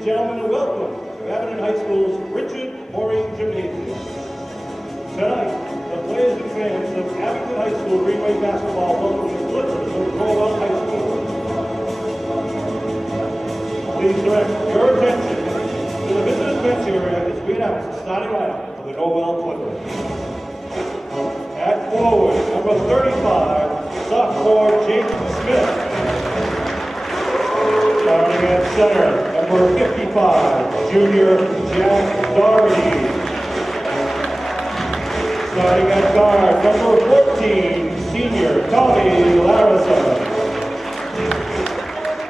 and gentlemen, welcome to Abington High School's Richard Maury Gymnasium. Tonight, the players and fans of Abington High School Greenway basketball welcome the Clippers of Norwell High School. Please direct your attention to the visitors' bench area as we announce the starting lineup for the Norwell Clippers. At forward, number 35, sophomore James Smith. Starting at center, number 55, junior Jack Doherty. Starting at guard, number 14, senior Tommy Larissa.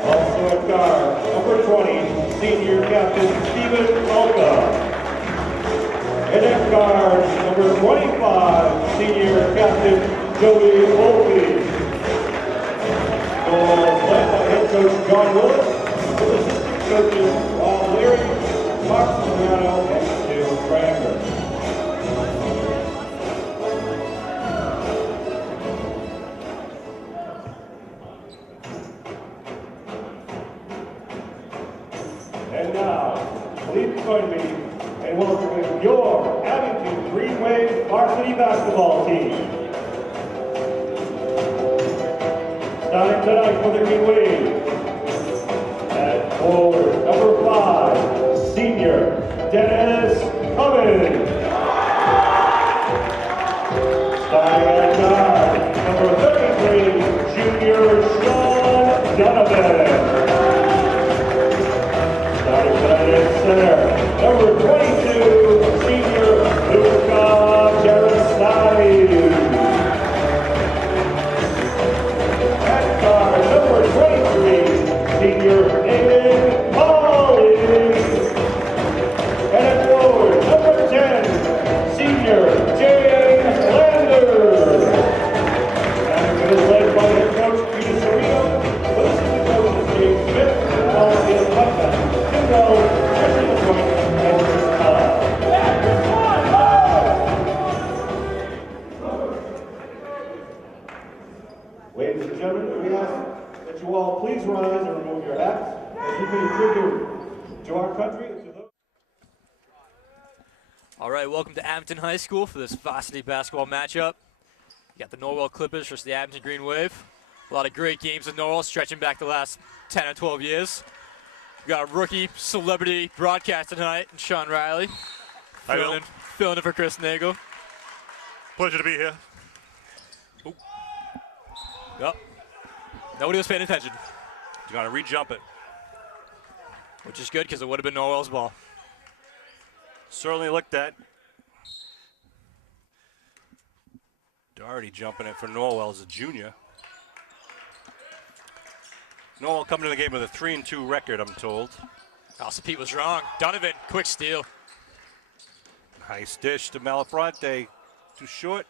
Also at guard, number 20, senior captain Stephen Alka. And at guard, number 25, senior captain Joey Olke. Goals led by head coach John Willis, with assistant coaches Rob Leary, Mark Mariano, and Stu Brander. And now, please join me in welcoming your Abington Greenway varsity basketball team. Starting tonight for the Green Wave. At forward, number 5, senior Dennis Cummins. Starting at guard, number 33, junior Sean Donovan. Starting tonight at center, number 22, senior Luca Jarosnai. Number 23, senior David Collins. And at forward, number 10, senior James Landers. And it is led by the coach, Peter Serino. But this is the coach, James Smith, followed by the Putnam, Tim Wells, Christian LaPointe, and Chris Kala. Ladies and gentlemen, we ask that you all please rise and remove your hats as we pay tribute to our country and to those. All right, welcome to Abington High School for this varsity basketball matchup. You got the Norwell Clippers versus the Abington Green Wave. A lot of great games in Norwell, stretching back the last 10 or 12 years. We got a rookie celebrity broadcaster tonight, Sean Riley, filling in for Chris Nagel. Pleasure to be here. Ooh. Yep. Nobody was paying attention. You got to re-jump it. Which is good because it would have been Norwell's ball. Certainly looked at. Doherty jumping it for Norwell as a junior. Norwell coming to the game with a 3-2 record, I'm told. Also, Pete was wrong. Donovan, quick steal. Nice dish to Malafronte. Too short.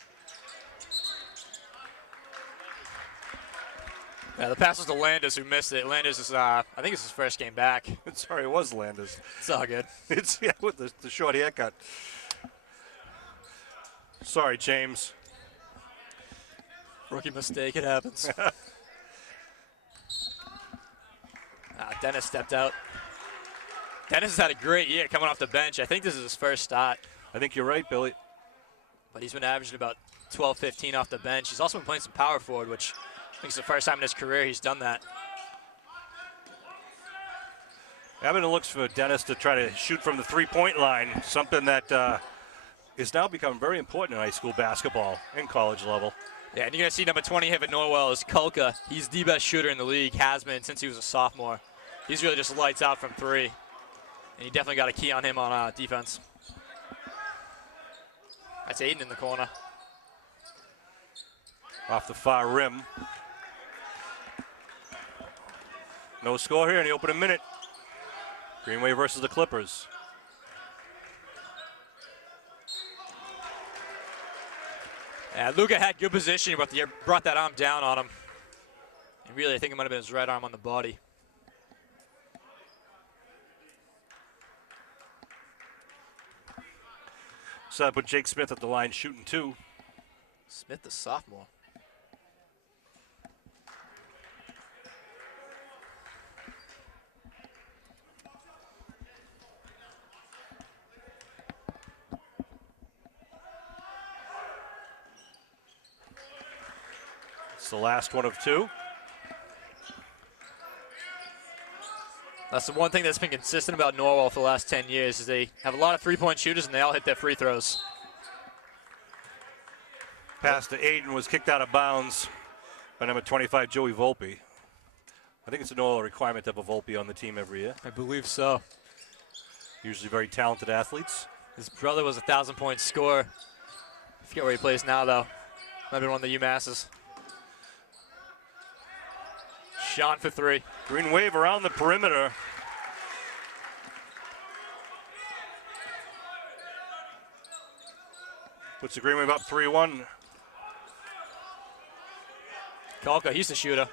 Yeah, the pass was to Landis, who missed it. Landis is, I think it's his first game back. Sorry, it was Landis. It's all good. It's with the short haircut. Sorry, James. Rookie mistake, it happens. Dennis stepped out. Dennis has had a great year coming off the bench. I think this is his first start. I think you're right, Billy. But he's been averaging about 12, 15 off the bench. He's also been playing some power forward, which I think it's the first time in his career he's done that. Abington looks for Dennis to try to shoot from the three-point line, something that is now becoming very important in high school basketball and college level. Yeah, and you're going to see number 20 here at Norwell is Kulka. He's the best shooter in the league, has been since he was a sophomore. He's really just lights out from three. And you definitely got a key on him on defense. That's Aiden in the corner. Off the far rim. No score here in the opening minute. Greenway versus the Clippers. Yeah, Luka had good position, but he brought that arm down on him. And really, I think it might have been his right arm on the body. So I put Jake Smith at the line shooting two. Smith, the sophomore. It's the last one of two. That's the one thing that's been consistent about Norwell for the last 10 years is they have a lot of three-point shooters and they all hit their free throws. Pass to Aiden was kicked out of bounds by number 25, Joey Volpe. I think it's a Norwell requirement to have a Volpe on the team every year. I believe so. Usually very talented athletes. His brother was a 1,000-point scorer. I forget where he plays now, though. Might have been one of the UMasses. Sean for three. Green Wave around the perimeter. Puts the Green Wave up 3-1. Kalka, he's the shooter.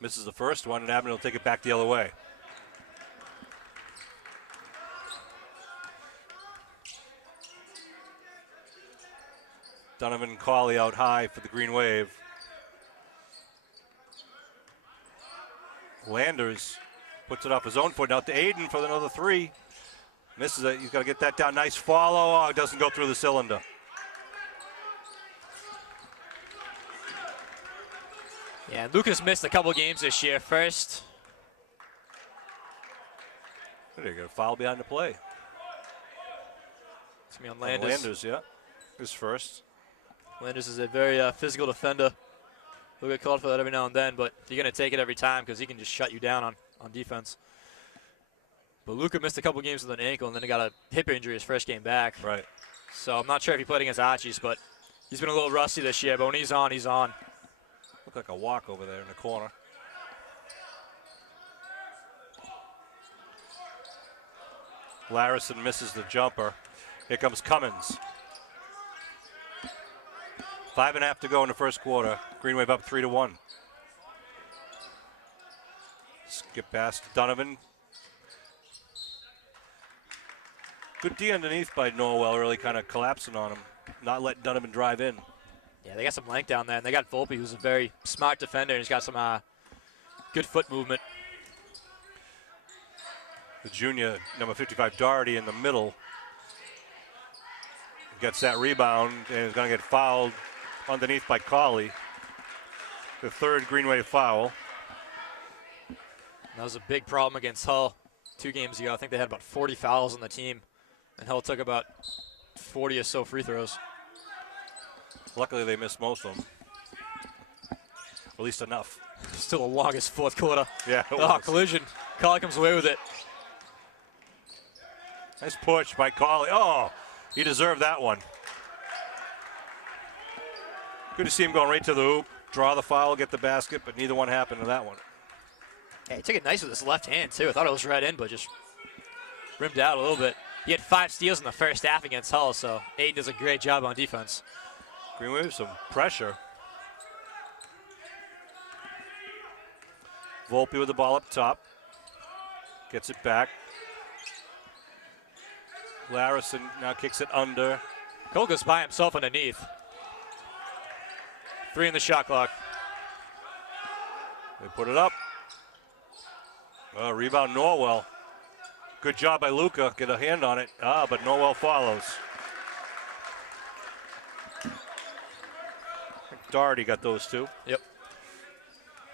Misses the first one, and Abner will take it back the other way. Donovan and Cawley out high for the Green Wave. Landers puts it off his own foot. Out to Aiden for another three. Misses it. He's got to get that down. Nice follow. Oh, it doesn't go through the cylinder. Yeah, Lucas missed a couple games this year. First. There you go. Foul behind the play. It's going to be on Landers. Landers, yeah. His first. Landers is a very physical defender. He'll get called for that every now and then, but you're going to take it every time because he can just shut you down on defense. But Luka missed a couple games with an ankle, and then he got a hip injury his first game back. Right. So I'm not sure if he played against Archie's, but he's been a little rusty this year. But when he's on, he's on. Looked like a walk over there in the corner. Larison misses the jumper. Here comes Cummins. 5.5 to go in the first quarter. Green Wave up 3-1. Skip past Donovan. Good D underneath by Norwell, really kind of collapsing on him, not letting Donovan drive in. Yeah, they got some length down there, and they got Volpe, who's a very smart defender, and he's got some good foot movement. The junior, number 55, Doherty, in the middle. Gets that rebound and is going to get fouled underneath by Cawley. The third Green Wave foul. That was a big problem against Hull 2 games ago. I think they had about 40 fouls on the team, and Hull took about 40 or so free throws. Luckily, they missed most of them. At least enough. Still the longest fourth quarter. Yeah. Collision. Cawley comes away with it. Nice push by Cawley. Oh, he deserved that one. Good to see him going right to the hoop, draw the foul, get the basket, but neither one happened to that one. Yeah, he took it nice with his left hand, too. I thought it was right in, but just rimmed out a little bit. He had 5 steals in the first half against Hull, so Aiden does a great job on defense. Green Wave, some pressure. Volpe with the ball up top. Gets it back. Larison now kicks it under. Kolka's by himself underneath. 3 in the shot clock. They put it up. Rebound Norwell. Good job by Luka. Get a hand on it. But Norwell follows. Doherty got those two. Yep.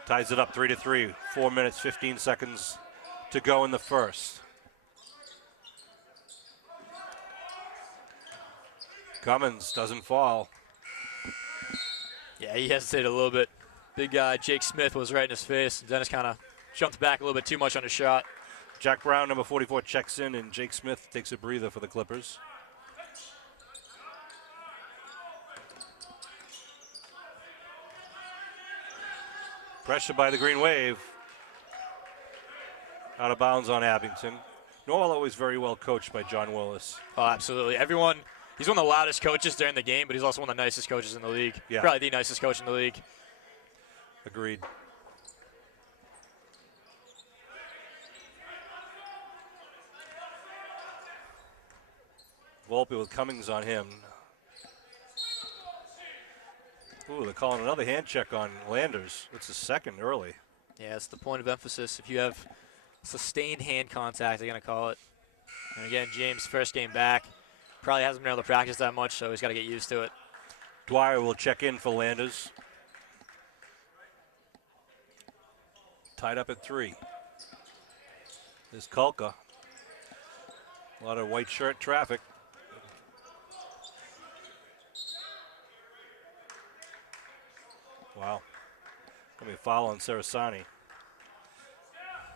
Ties it up 3-3. 4 minutes, 15 seconds to go in the first. Cummins doesn't fall. Yeah, he hesitated a little bit. Big guy Jake Smith was right in his face. Dennis kind of jumped back a little bit too much on his shot. Jack Brown, number 44, checks in, and Jake Smith takes a breather for the Clippers. Pressure by the Green Wave. Out of bounds on Abington. Norwell always very well coached by John Willis. Oh, absolutely. Everyone, he's one of the loudest coaches during the game, but he's also one of the nicest coaches in the league. Yeah. Probably the nicest coach in the league. Agreed. Volpe with Cummings on him. Ooh, they're calling another hand check on Landers. It's the second early. Yeah, it's the point of emphasis. If you have sustained hand contact, they're going to call it. And again, James, first game back, probably hasn't been able to practice that much, so he's got to get used to it. Dwyer will check in for Landers. tied up at 3. There's Kulka. A lot of white shirt traffic. Wow. Gonna be a foul on Sarasani.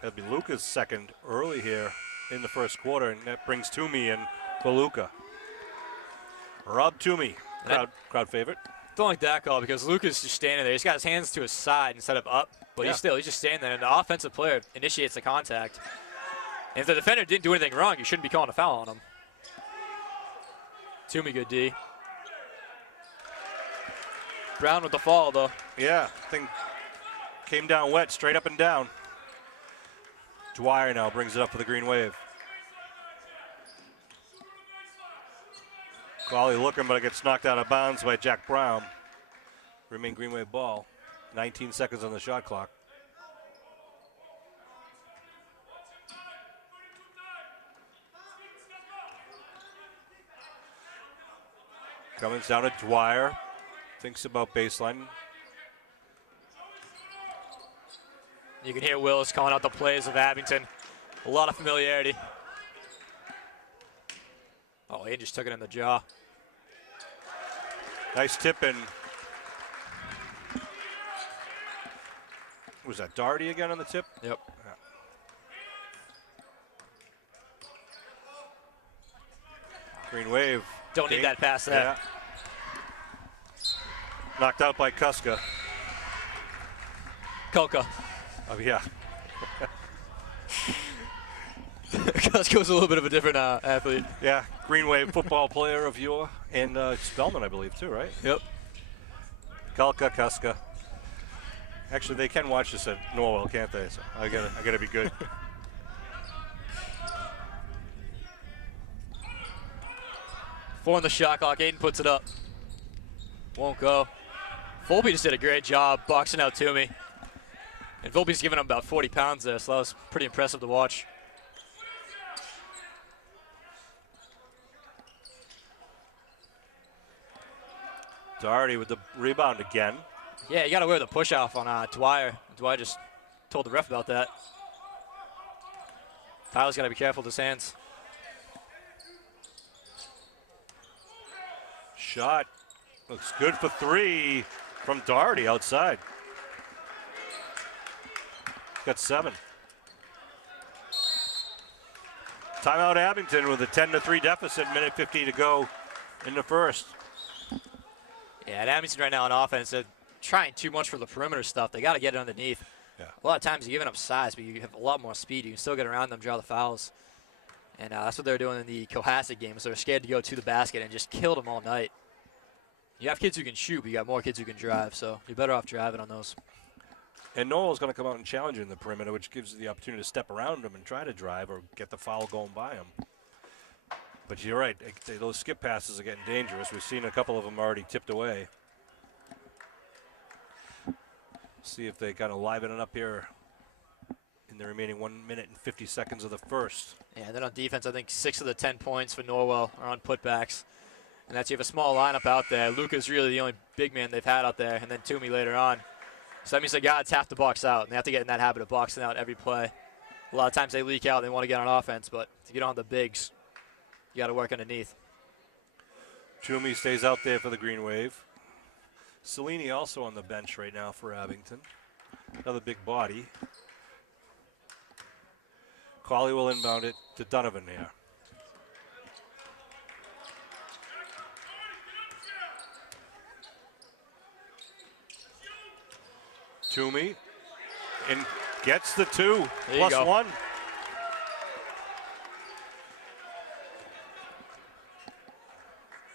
That'll be Luca's second early here in the first quarter, and that brings Toomey in for Luca. Rob Toomey, crowd favorite. Don't like that call because Luca's just standing there. He's got his hands to his side instead of up, but he's just standing there, and the offensive player initiates the contact. And if the defender didn't do anything wrong, you shouldn't be calling a foul on him. Toomey, good D. Brown with the fall, though. Yeah, thing came down wet, straight up and down. Dwyer now brings it up for the Green Wave. Qualley looking, but it gets knocked out of bounds by Jack Brown. Remain Green Wave ball. 19 seconds on the shot clock. Coming down to Dwyer. Thinks about baseline. You can hear Willis calling out the plays of Abington. A lot of familiarity. Oh, he just took it in the jaw. Nice tip in. Was that Doherty again on the tip? Yep. Yeah. Green Wave. Don't need that pass there. Yeah. Knocked out by Kuska. Kulka. Oh, yeah. Kuska's a little bit of a different athlete. Yeah, Green Wave football player of yore. And Spellman, I believe, too, right? Yep. Kulka, Kuska. Actually, they can watch this at Norwell, can't they? So I gotta be good. Four on the shot clock. Aiden puts it up. Won't go. Volpe just did a great job boxing out Toomey. And Volpe's giving him about 40 pounds there, so that was pretty impressive to watch. Doherty with the rebound again. Yeah, you got to wear the push off on Dwyer. Dwyer just told the ref about that. Tyler's got to be careful with his hands. Shot looks good for 3 from Doherty outside. Got 7. Timeout Abington with a 10-3 deficit, minute 50 to go in the first. Yeah, and Abington right now on offense, they're trying too much for the perimeter stuff. They got to get it underneath. Yeah. A lot of times you're giving up size, but you have a lot more speed. You can still get around them, draw the fouls. And that's what they're doing in the Cohasset game, so they're scared to go to the basket and just kill them all night. You have kids who can shoot, but you got more kids who can drive, so you're better off driving on those. And Noel's going to come out and challenge you in the perimeter, which gives you the opportunity to step around him and try to drive or get the foul going by him. But you're right, those skip passes are getting dangerous. We've seen a couple of them already tipped away. See if they kind of liven it up here in the remaining 1 minute and 50 seconds of the first. Yeah, then on defense, I think 6 of the 10 points for Norwell are on putbacks. And that's you have a small lineup out there. Luca's really the only big man they've had out there, and then Toomey later on. So that means the guys have to box out, and they have to get in that habit of boxing out every play. A lot of times they leak out, they want to get on offense, but if you don't have the bigs, you got to work underneath. Toomey stays out there for the Green Wave. Cellini also on the bench right now for Abington. Another big body. Qualley will inbound it to Donovan here. Toomey and gets the 2 plus 1.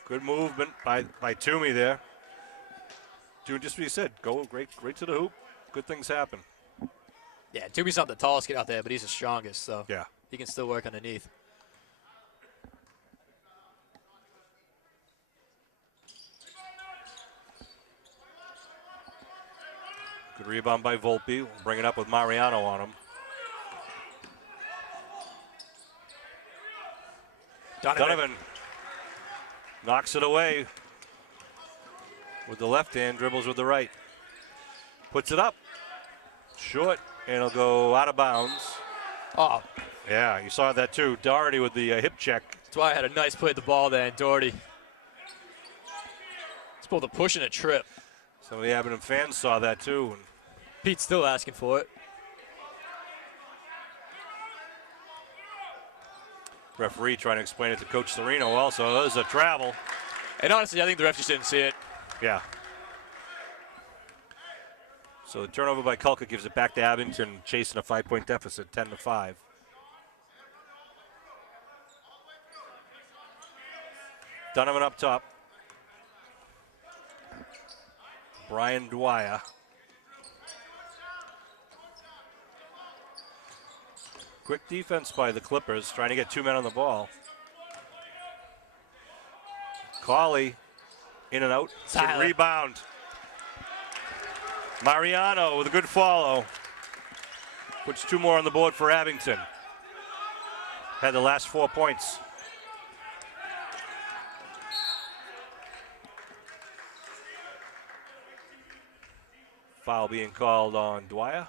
Good movement by Toomey there. Doing just what you said. Go right to the hoop. Good things happen. Yeah, Toomey's not the tallest kid out there, but he's the strongest, so yeah, he can still work underneath. Good rebound by Volpe. We'll bring it up with Mariano on him. Donovan knocks it away with the left hand, dribbles with the right. Puts it up. Short. and it'll go out of bounds. Oh, Yeah, you saw that too. Doherty with the hip check. that's why I had a nice play at the ball there, and Doherty. It's both a push and a trip. Some of the Abington fans saw that too. And Pete's still asking for it. referee trying to explain it to Coach Serino also. There's a travel. And honestly, I think the ref just didn't see it. Yeah. So the turnover by Kulka gives it back to Abington, chasing a 5-point deficit, 10-5. Donovan up top. Brian Dwyer. Quick defense by the Clippers, trying to get 2 men on the ball. Cauley in and out. Tyler. Rebound. Mariano with a good follow. Puts 2 more on the board for Abington. Had the last 4 points. Foul being called on Dwyer.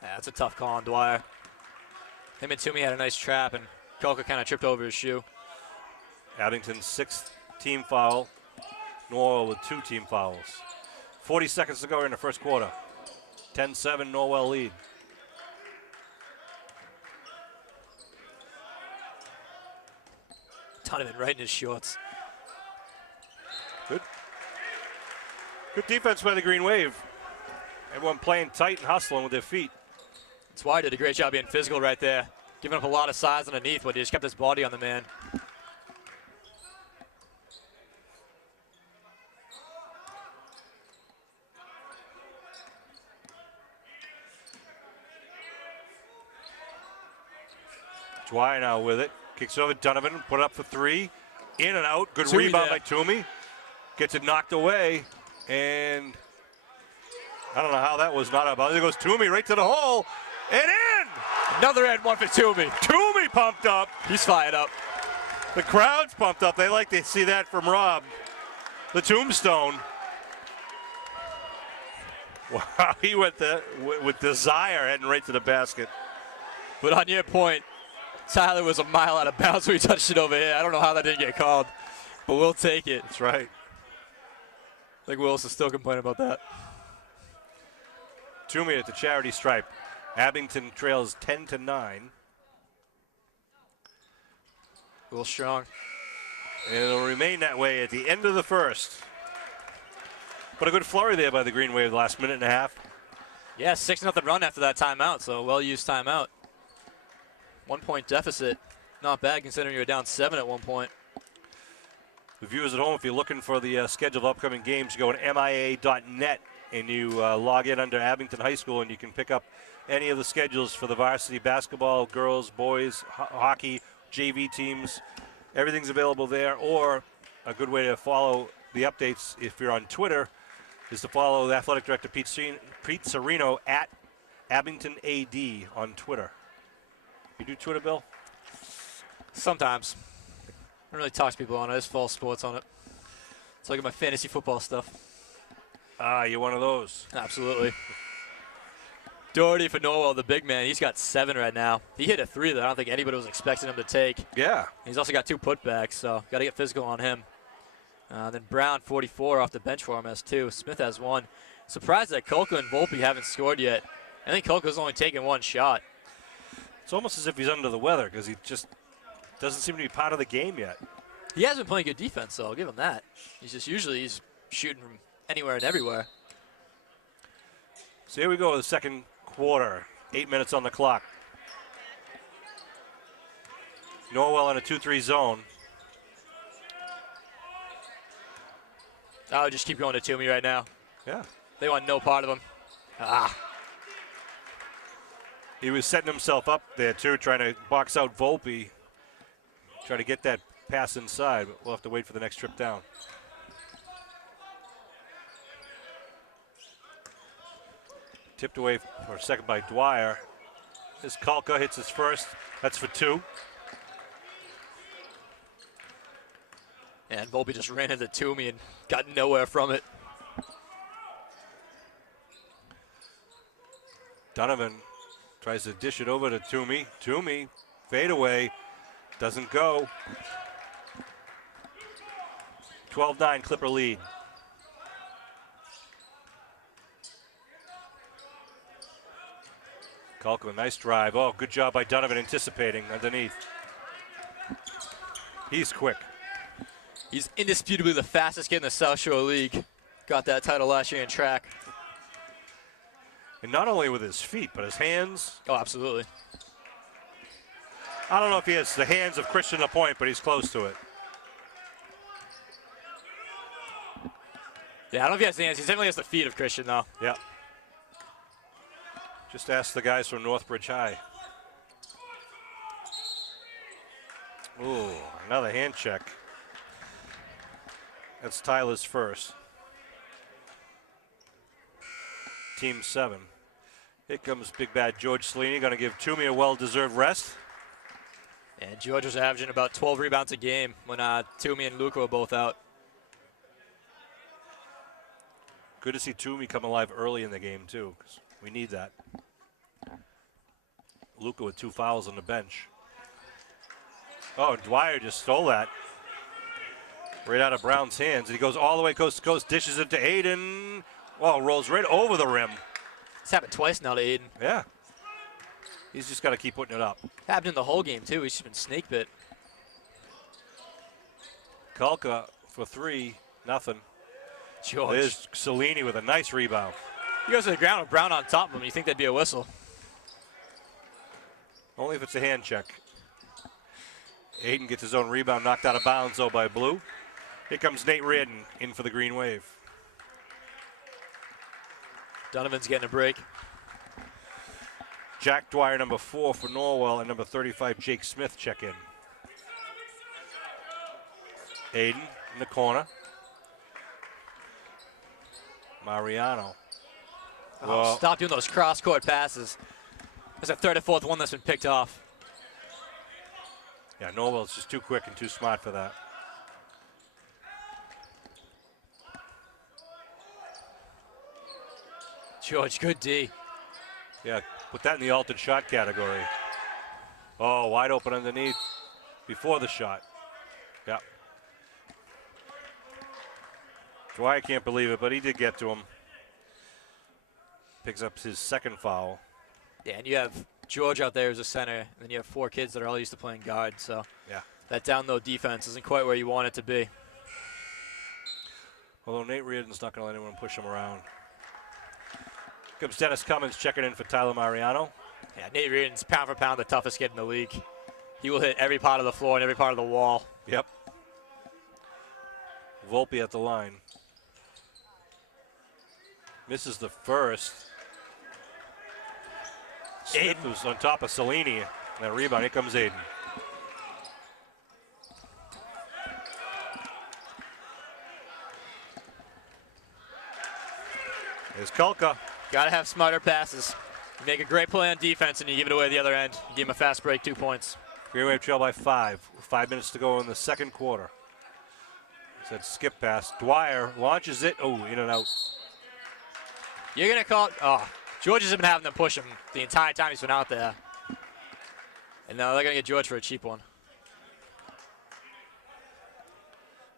Yeah, that's a tough call on Dwyer. Him and Toomey had a nice trap, and Kulka kind of tripped over his shoe. Abington's 6th team foul. Norwell with 2 team fouls. 40 seconds to go in the first quarter. 10-7 Norwell lead. Donovan right in his shorts. Good. Good defense by the Green Wave. Everyone playing tight and hustling with their feet. Dwyer did a great job being physical right there. Giving up a lot of size underneath, but he just kept his body on the man. Dwyer now with it. Kicks over Donovan, put it up for 3. In and out. Good Toomey rebound there. by Toomey. Gets it knocked away. And I don't know how that was not about. There goes Toomey right to the hole. And in! Another and one for Toomey. Toomey pumped up. He's fired up. The crowd's pumped up. They like to see that from Rob. The tombstone. Wow, he went there with desire heading right to the basket. But on your point, Tyler was a mile out of bounds when he touched it over here. I don't know how that didn't get called, but we'll take it. That's right. I think Willis is still complaining about that. Toomey at the charity stripe. Abington trails 10-9. Real strong. And it'll remain that way at the end of the first. But a good flurry there by the Green Wave the last minute and a half. Yeah, 6-0 run after that timeout, so well-used timeout. 1 point deficit. Not bad considering you were down 7 at one point. The viewers at home, if you're looking for the schedule of upcoming games, you go to MIA.net and you log in under Abington High School and you can pick up any of the schedules for the varsity basketball, girls, boys, hockey, JV teams. Everything's available there. Or a good way to follow the updates if you're on Twitter is to follow the athletic director Pete Serino at Abington AD on Twitter. You do Twitter, Bill? Sometimes. I don't really talk to people on it. I just follow sports on it. It's like my fantasy football stuff. Ah, you're one of those. Absolutely. Doherty for Norwell, the big man, he's got 7 right now. He hit a 3 that I don't think anybody was expecting him to take. Yeah. He's also got 2 putbacks, so got to get physical on him. Then Brown, 44 off the bench for him, has 2. Smith has 1. Surprised that Kulka and Volpe haven't scored yet. I think Kulka's only taken 1 shot. It's almost as if he's under the weather because he just doesn't seem to be part of the game yet. He has been playing good defense, though. I'll give him that. He's shooting from anywhere and everywhere. So here we go, the second quarter. 8 minutes on the clock. Norwell in a 2-3 zone. I'll just keep going to Toomey right now. Yeah. They want no part of him. He was setting himself up there, too, trying to box out Volpe. Trying to get that pass inside, but we'll have to wait for the next trip down. Tipped away for a second by Dwyer. This Kulka hits his first. That's for 2. And Volpe just ran into Toomey and got nowhere from it. Donovan tries to dish it over to Toomey. Toomey, fade away, doesn't go. 12-9 Clipper lead. Kalko, nice drive. Oh, good job by Donovan anticipating underneath. He's quick. He's indisputably the fastest kid in the South Shore League. Got that title last year in track. And not only with his feet, but his hands. Oh, absolutely. I don't know if he has the hands of Christian Lapointe, but he's close to it. Yeah, I don't know if he has the hands. He definitely has the feet of Christian, though. Yeah. Just ask the guys from Northbridge High. Ooh, another hand check. That's Tyler's first. Team 7. Here comes big bad George Cellini, going to give Toomey a well-deserved rest. And George was averaging about 12 rebounds a game when Toomey and Luca were both out. Good to see Toomey come alive early in the game, too, because we need that. Luca with 2 fouls on the bench. Oh, and Dwyer just stole that right out of Brown's hands. And he goes all the way coast to coast, dishes it to Aiden. Oh, rolls right over the rim. It's happened twice now to Aiden. Yeah. He's just got to keep putting it up. Happened in the whole game, too. He's just been snake bit. Kalka for 3, nothing. George. There's Cellini with a nice rebound. He goes to the ground with Brown on top of him. You think that'd be a whistle? Only if it's a hand check. Aiden gets his own rebound knocked out of bounds, though, by Blue. Here comes Nate Reardon in for the Green Wave. Donovan's getting a break. Jack Dwyer, number 4 for Norwell, and number 35, Jake Smith, check in. Aiden in the corner. Mariano. Oh, stop doing those cross-court passes. That's the third or fourth one that's been picked off. Yeah, Norwell's just too quick and too smart for that. George, good D. Yeah, put that in the altered shot category. Oh, wide open underneath before the shot. Yeah. Dwyer can't believe it, but he did get to him. Picks up his second foul. Yeah, and you have George out there as a center, and then you have 4 kids that are all used to playing guard, so yeah, that down-low defense isn't quite where you want it to be. Although Nate Reardon's not going to let anyone push him around. Comes Dennis Cummins checking in for Tyler Mariano. Yeah, Nate Reardon's pound for pound the toughest kid in the league. He will hit every part of the floor and every part of the wall. Yep. Volpe at the line. Misses the first. Smith was on top of Cellini. And that rebound, here comes Aiden. There's Kulka. Got to have smarter passes. You make a great play on defense and you give it away at the other end. You give him a fast break, 2 points. Green Wave trail by 5. 5 minutes to go in the second quarter. Said skip pass. Dwyer launches it. Oh, in and out. You're going to call it. Oh, George has been having them push him the entire time he's been out there. And now they're going to get George for a cheap one.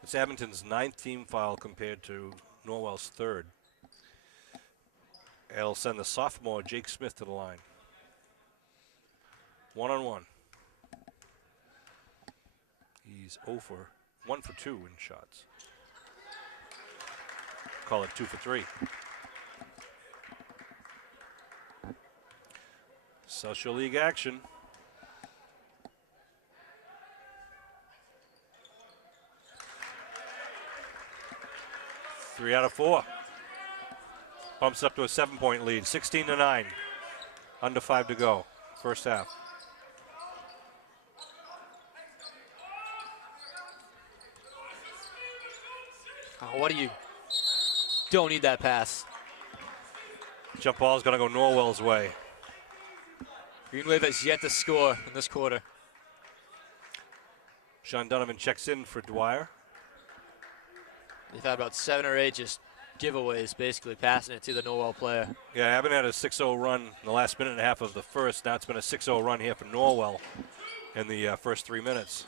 It's Abington's 9th team foul compared to Norwell's 3rd. It'll send the sophomore Jake Smith to the line. 1-on-1. He's 1 for 2 in shots. Call it 2 for 3. Social League action. Three out of 4. Bumps up to a 7-point lead, 16-9. Under 5 to go, first half. Oh, what do you? Don't need that pass. Jump ball is going to go Norwell's way. Green Wave has yet to score in this quarter. Sean Donovan checks in for Dwyer. They've had about 7 or 8 just giveaways, basically passing it to the Norwell player. Yeah, Abbott had a 6-0 run in the last minute and a half of the first. Now it's been a 6-0 run here for Norwell in the first 3 minutes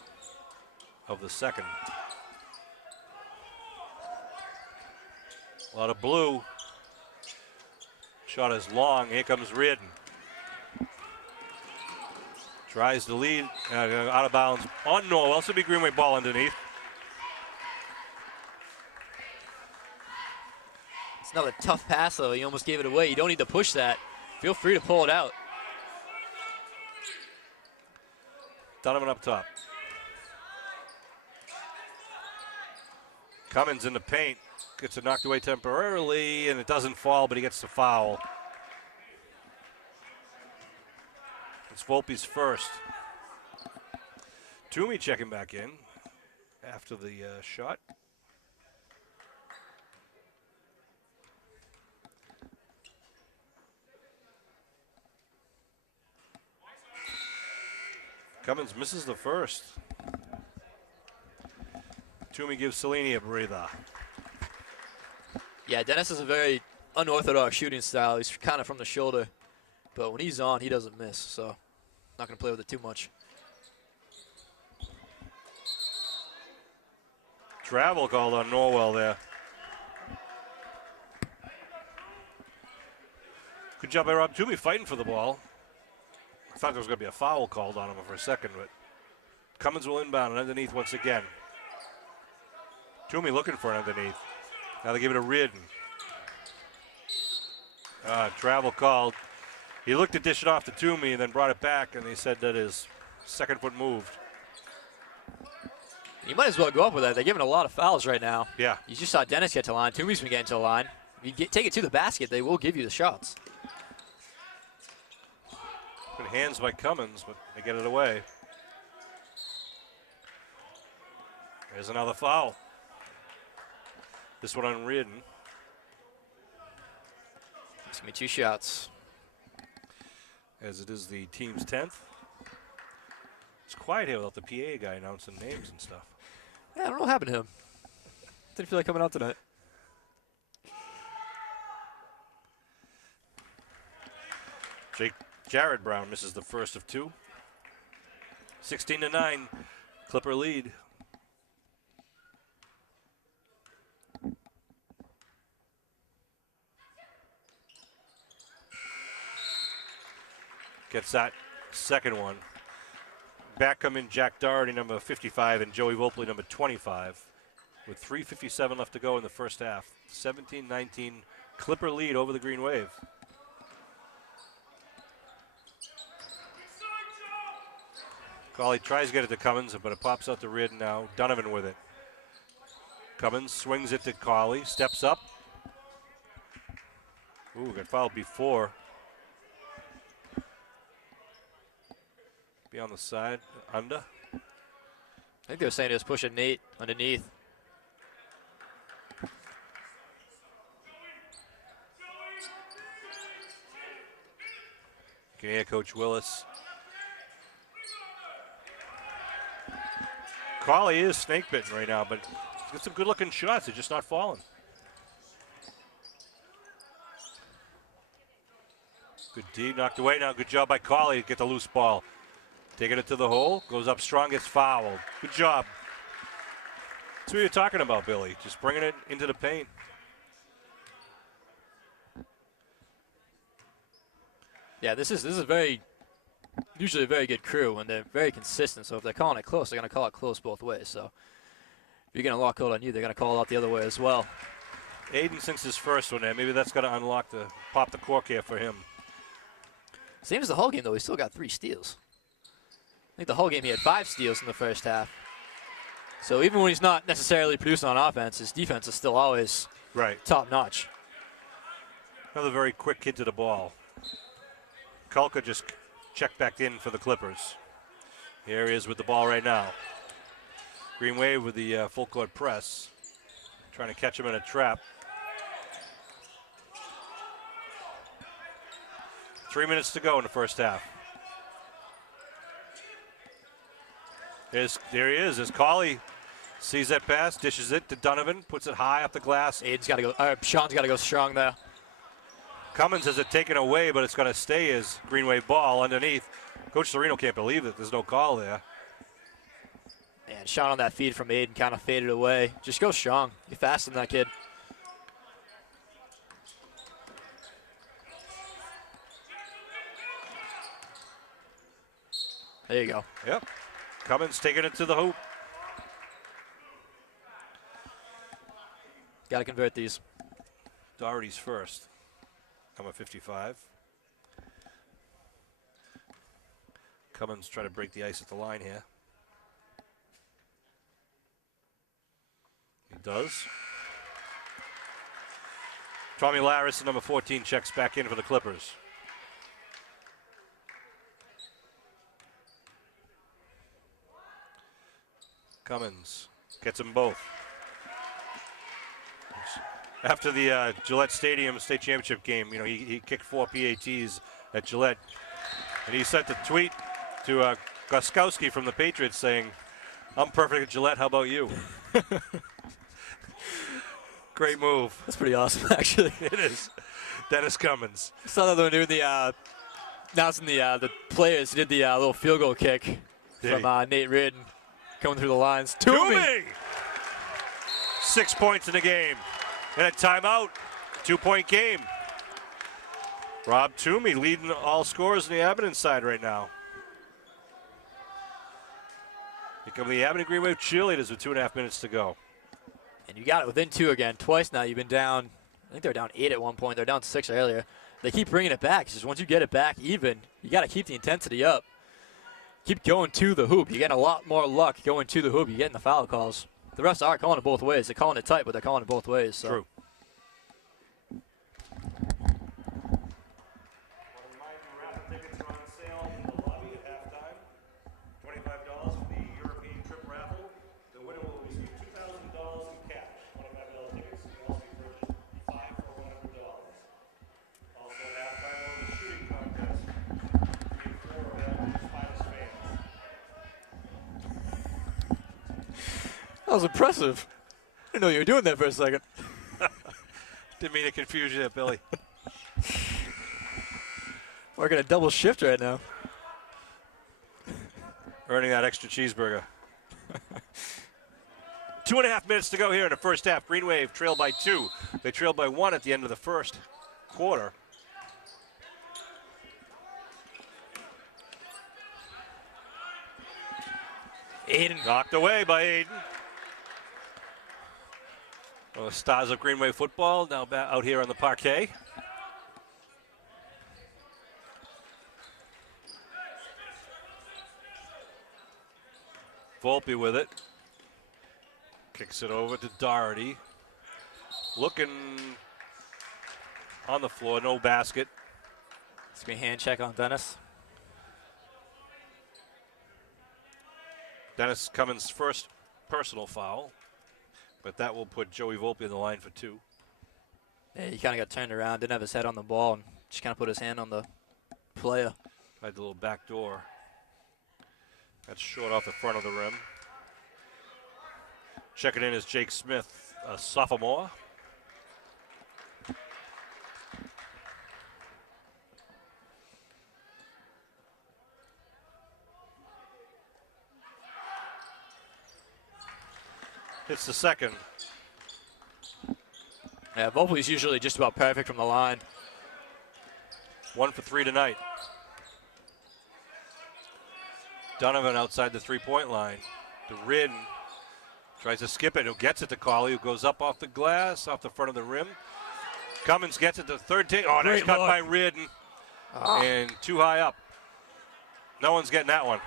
of the second. A lot of blue. Shot is long. Here comes Reardon. Tries to lead. Out of bounds on Norwell. This will be Greenway ball underneath. It's another tough pass, though. He almost gave it away. You don't need to push that. Feel free to pull it out. Donovan up top. Cummins in the paint. Gets it knocked away temporarily, and it doesn't fall, but he gets the foul. It's Volpe's first. Toomey checking back in after the shot. Cummins misses the first. Toomey gives Cellini a breather. Yeah, Dennis is a very unorthodox shooting style. He's kind of from the shoulder. But when he's on, he doesn't miss. So not going to play with it too much. Travel called on Norwell there. Good job by Rob Toomey fighting for the ball. I thought there was going to be a foul called on him for a second, but Cummins will inbound and underneath once again. Toomey looking for it underneath. Now they give it to Reardon. Travel called. He looked to dish it off to Toomey and then brought it back, and they said that his second foot moved. You might as well go up with that. They're giving a lot of fouls right now. Yeah. You just saw Dennis get to the line. Toomey's been getting to the line. If you take it to the basket, they will give you the shots. Good hands by Cummins, but they get it away. There's another foul. This one on Reardon. It's going to be 2 shots. As it is the team's 10th. It's quiet here without the PA guy announcing names and stuff. Yeah, I don't know what happened to him. Didn't feel like coming out tonight. Jared Brown misses the first of 2. 16-9, Clipper lead. Gets that second one. Back come in Jack Doherty, number 55, and Joey Volpe, number 25. With 3:57 left to go in the first half. 17-19, Clipper lead over the Green Wave. Cawley tries to get it to Cummins, but it pops out to Reardon now. Donovan with it. Cummins swings it to Cawley, steps up. Ooh, got fouled before. Be on the side, under. I think they were saying he was pushing Nate underneath. You can hear Coach Willis. Cawley is snake bitten right now, but he's got some good looking shots. They're just not falling. Good D, knocked away now. Good job by Cawley to get the loose ball. Taking it to the hole, goes up strong, gets fouled. Good job. That's what you're talking about, Billy. Just bringing it into the paint. Yeah, this is usually a very good crew, and they're very consistent. So if they're calling it close, they're going to call it close both ways. So if you're going to lock out on you, they're going to call it out the other way as well. Aiden sinks his first one there. Maybe that's going to pop the cork here for him. Same as the whole game, though. He still got 3 steals. I think the whole game he had 5 steals in the first half. So even when he's not necessarily producing on offense, his defense is still always top notch. Another very quick kid to the ball. Kulka just checked back in for the Clippers. Here he is with the ball right now. Green Wave with the full court press. Trying to catch him in a trap. 3 minutes to go in the first half. There he is. As Cawley Sees that pass, dishes it to Donovan, puts it high off the glass. Aiden's got to go. Sean's got to go strong there. Cummins has it taken away, but it's going to stay as Green Wave ball underneath. Coach Sereno can't believe that there's no call there. And Sean on that feed from Aiden kind of faded away. Just go strong. You're faster than that kid. There you go. Yep. Cummins taking it to the hoop. Got to convert these. Doherty's first. Number 55. Cummins trying to break the ice at the line here. He does. Tommy Larris, number 14, checks back in for the Clippers. Cummins gets them both. After the Gillette Stadium state championship game, you know, he kicked 4 PATs at Gillette. And he sent a tweet to Goskowski from the Patriots saying, "I'm perfect at Gillette, how about you?" Great move. That's pretty awesome, actually. It is. Dennis Cummins. Saw that they were doing the announcing the players. He did the little field goal kick from Nate Ridden coming through the lines. Toomey! 6 points in the game. And a timeout. 2-point game. Rob Toomey leading all scorers on the Abington side right now. Here come the Abington Green Wave cheerleaders with 2.5 minutes to go. And you got it within 2 again. Twice now you've been down. I think they were down 8 at one point. They're down 6 earlier. They keep bringing it back. It's just once you get it back even, you got to keep the intensity up. Keep going to the hoop. You're getting a lot more luck going to the hoop. You're getting the foul calls. The refs are calling it both ways. They're calling it tight, but they're calling it both ways. So. True. That was impressive. I didn't know you were doing that for a second. Didn't mean to confuse you there, Billy. Working a double shift right now. Earning that extra cheeseburger. 2.5 minutes to go here in the first half. Green Wave trailed by 2. They trailed by 1 at the end of the first quarter. Aiden. Knocked away by Aiden. Well, the stars of Green Wave football now out here on the parquet. Volpe with it. Kicks it over to Doherty. Looking on the floor, no basket. It's going to be a hand check on Dennis. Dennis Cummins' first personal foul, but that will put Joey Volpe in the line for 2. Yeah, he kind of got turned around, didn't have his head on the ball, and just kind of put his hand on the player. Had the little back door. That's short off the front of the rim. Checking in is Jake Smith, a sophomore. It's the second. Yeah, Volpe's usually just about perfect from the line. 1 for 3 tonight. Donovan outside the 3-point line. The Ridden tries to skip it. Who gets it to Colley, who goes up off the glass, off the front of the rim. Cummins gets it to the third take. Oh, nice cut by Ridden. And too high up. No one's getting that one.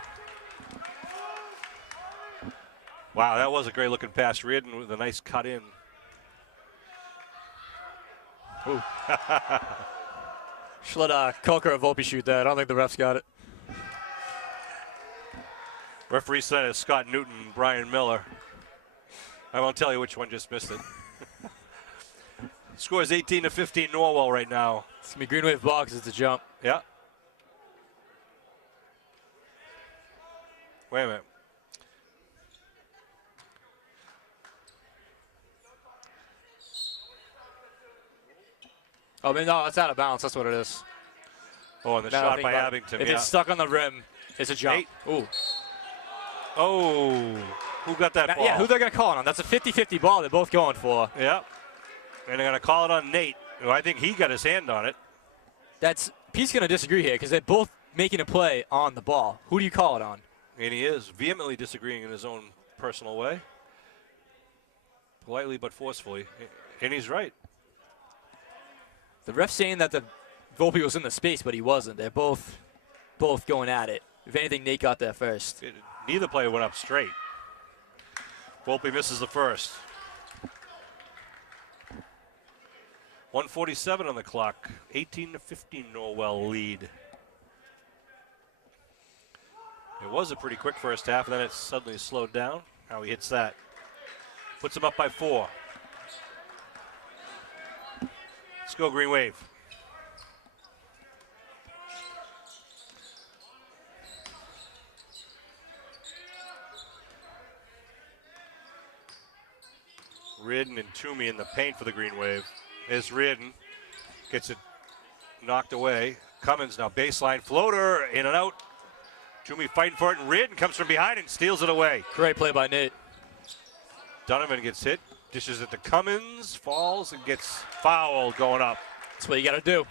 Wow, that was a great looking pass. Ridden with a nice cut in. Ooh. Should let Coker or Volpe shoot that. I don't think the refs got it. Referee said it's Scott Newton and Brian Miller. I won't tell you which one just missed it. Score is 18-15 Norwell right now. It's going to be Green Wave ball because it's a jump. Yeah. Wait a minute. Oh, I mean, no, it's out of bounds. That's what it is. Oh, and the Now shot think by about it. Abington. If Yeah. it's stuck on the rim, it's a jump. Nate. Ooh. Oh, who got that ball? Yeah, who they're going to call it on? That's a 50-50 ball they're both going for. Yeah. And they're going to call it on Nate. Well, I think he got his hand on it. Pete's going to disagree here because they're both making a play on the ball. Who do you call it on? And he is vehemently disagreeing in his own personal way. Politely but forcefully. And he's right. The ref's saying that the Volpe was in the space, but he wasn't. They're both going at it. If anything, Nate got there first. Neither player went up straight. Volpe misses the first. 1:47 on the clock. 18-15 Norwell lead. It was a pretty quick first half, and then it suddenly slowed down. How he hits that. Puts him up by 4. Let's go Green Wave. Reardon and Toomey in the paint for the Green Wave. Is Reardon. Gets it knocked away. Cummins now baseline floater, in and out. Toomey fighting for it, and Reardon comes from behind and steals it away. Great play by Nate. Donovan gets hit, dishes it to Cummins, falls and gets fouled going up. That's what you got to do.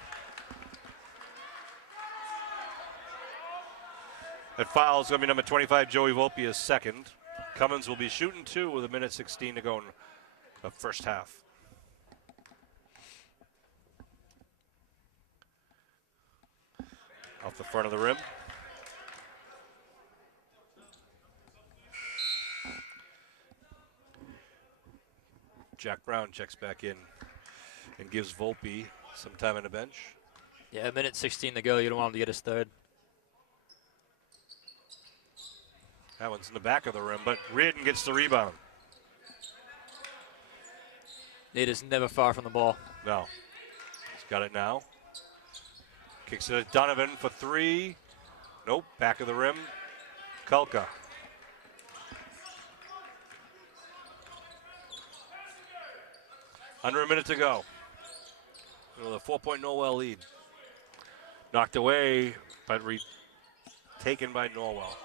That foul is going to be number 25, Joey Volpe, is second. Cummins will be shooting 2 with 1:16 to go in the first half. Off the front of the rim. Jack Brown checks back in and gives Volpe some time on the bench. Yeah, 1:16 to go. You don't want him to get his third. That one's in the back of the rim, but Reardon gets the rebound. Nate is never far from the ball. No. He's got it now. Kicks it at Donovan for 3. Nope, back of the rim. Kulka. Under a minute to go. With a 4-point Norwell lead. Knocked away, but taken by Norwell.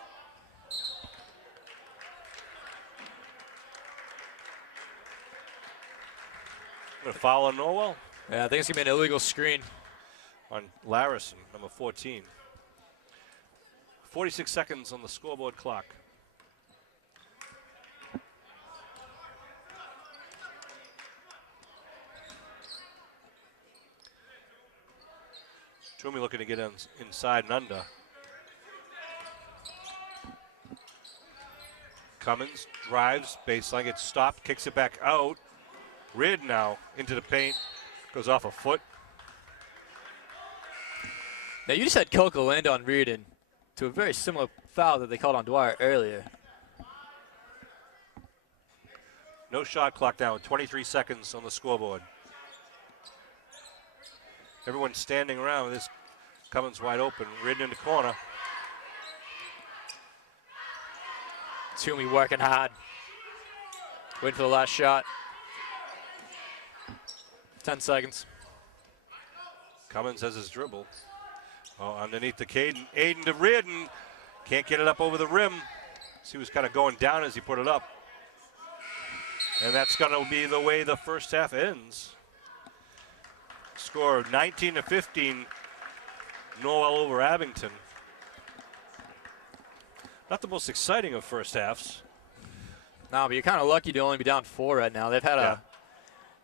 Going to foul on Norwell? Yeah, I think it's going to be an illegal screen. On Larison, number 14. 46 seconds on the scoreboard clock. Toomey looking to get inside and under. Cummins drives, baseline, gets stopped, kicks it back out. Reardon now into the paint, goes off a foot. Now, you just had Coco land on Reardon to a very similar foul that they called on Dwyer earlier. No shot clock down, 23 seconds on the scoreboard. Everyone's standing around. This Cummins wide open. Reardon in the corner. Toomey working hard. Waiting for the last shot. 10 seconds. Cummins has his dribble. Oh, underneath the Caden. Aiden to Reardon. Can't get it up over the rim. So he was kind of going down as he put it up. And that's going to be the way the first half ends. Score 19-15. Norwell over Abington. Not the most exciting of first halves. No, but you're kind of lucky to only be down 4 right now. They've had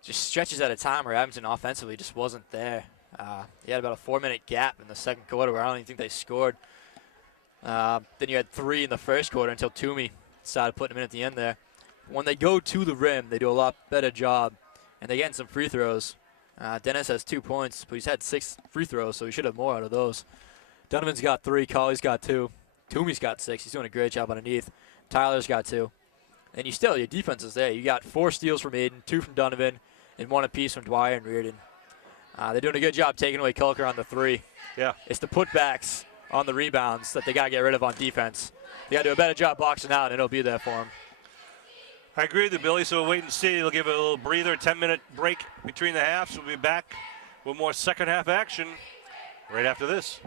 just stretches at a time where Abington offensively just wasn't there. You had about a 4-minute gap in the second quarter where I don't even think they scored. Then you had 3 in the first quarter until Toomey decided putting them in at the end there. When they go to the rim, they do a lot better job, and they're getting some free throws. Dennis has 2 points, but he's had 6 free throws, so he should have more out of those. Donovan's got 3, Colley's got 2, Toomey's got 6. He's doing a great job underneath. Tyler's got 2. And your defense is there. You got 4 steals from Aiden, 2 from Donovan, and 1 apiece from Dwyer and Reardon. They're doing a good job taking away Kulker on the 3. Yeah. It's the putbacks on the rebounds that they got to get rid of on defense. They got to do a better job boxing out, and it'll be there for them. I agree with you, Billy, so we'll wait and see. They'll give it a little breather, 10-minute break between the halves. We'll be back With more second half action right after this.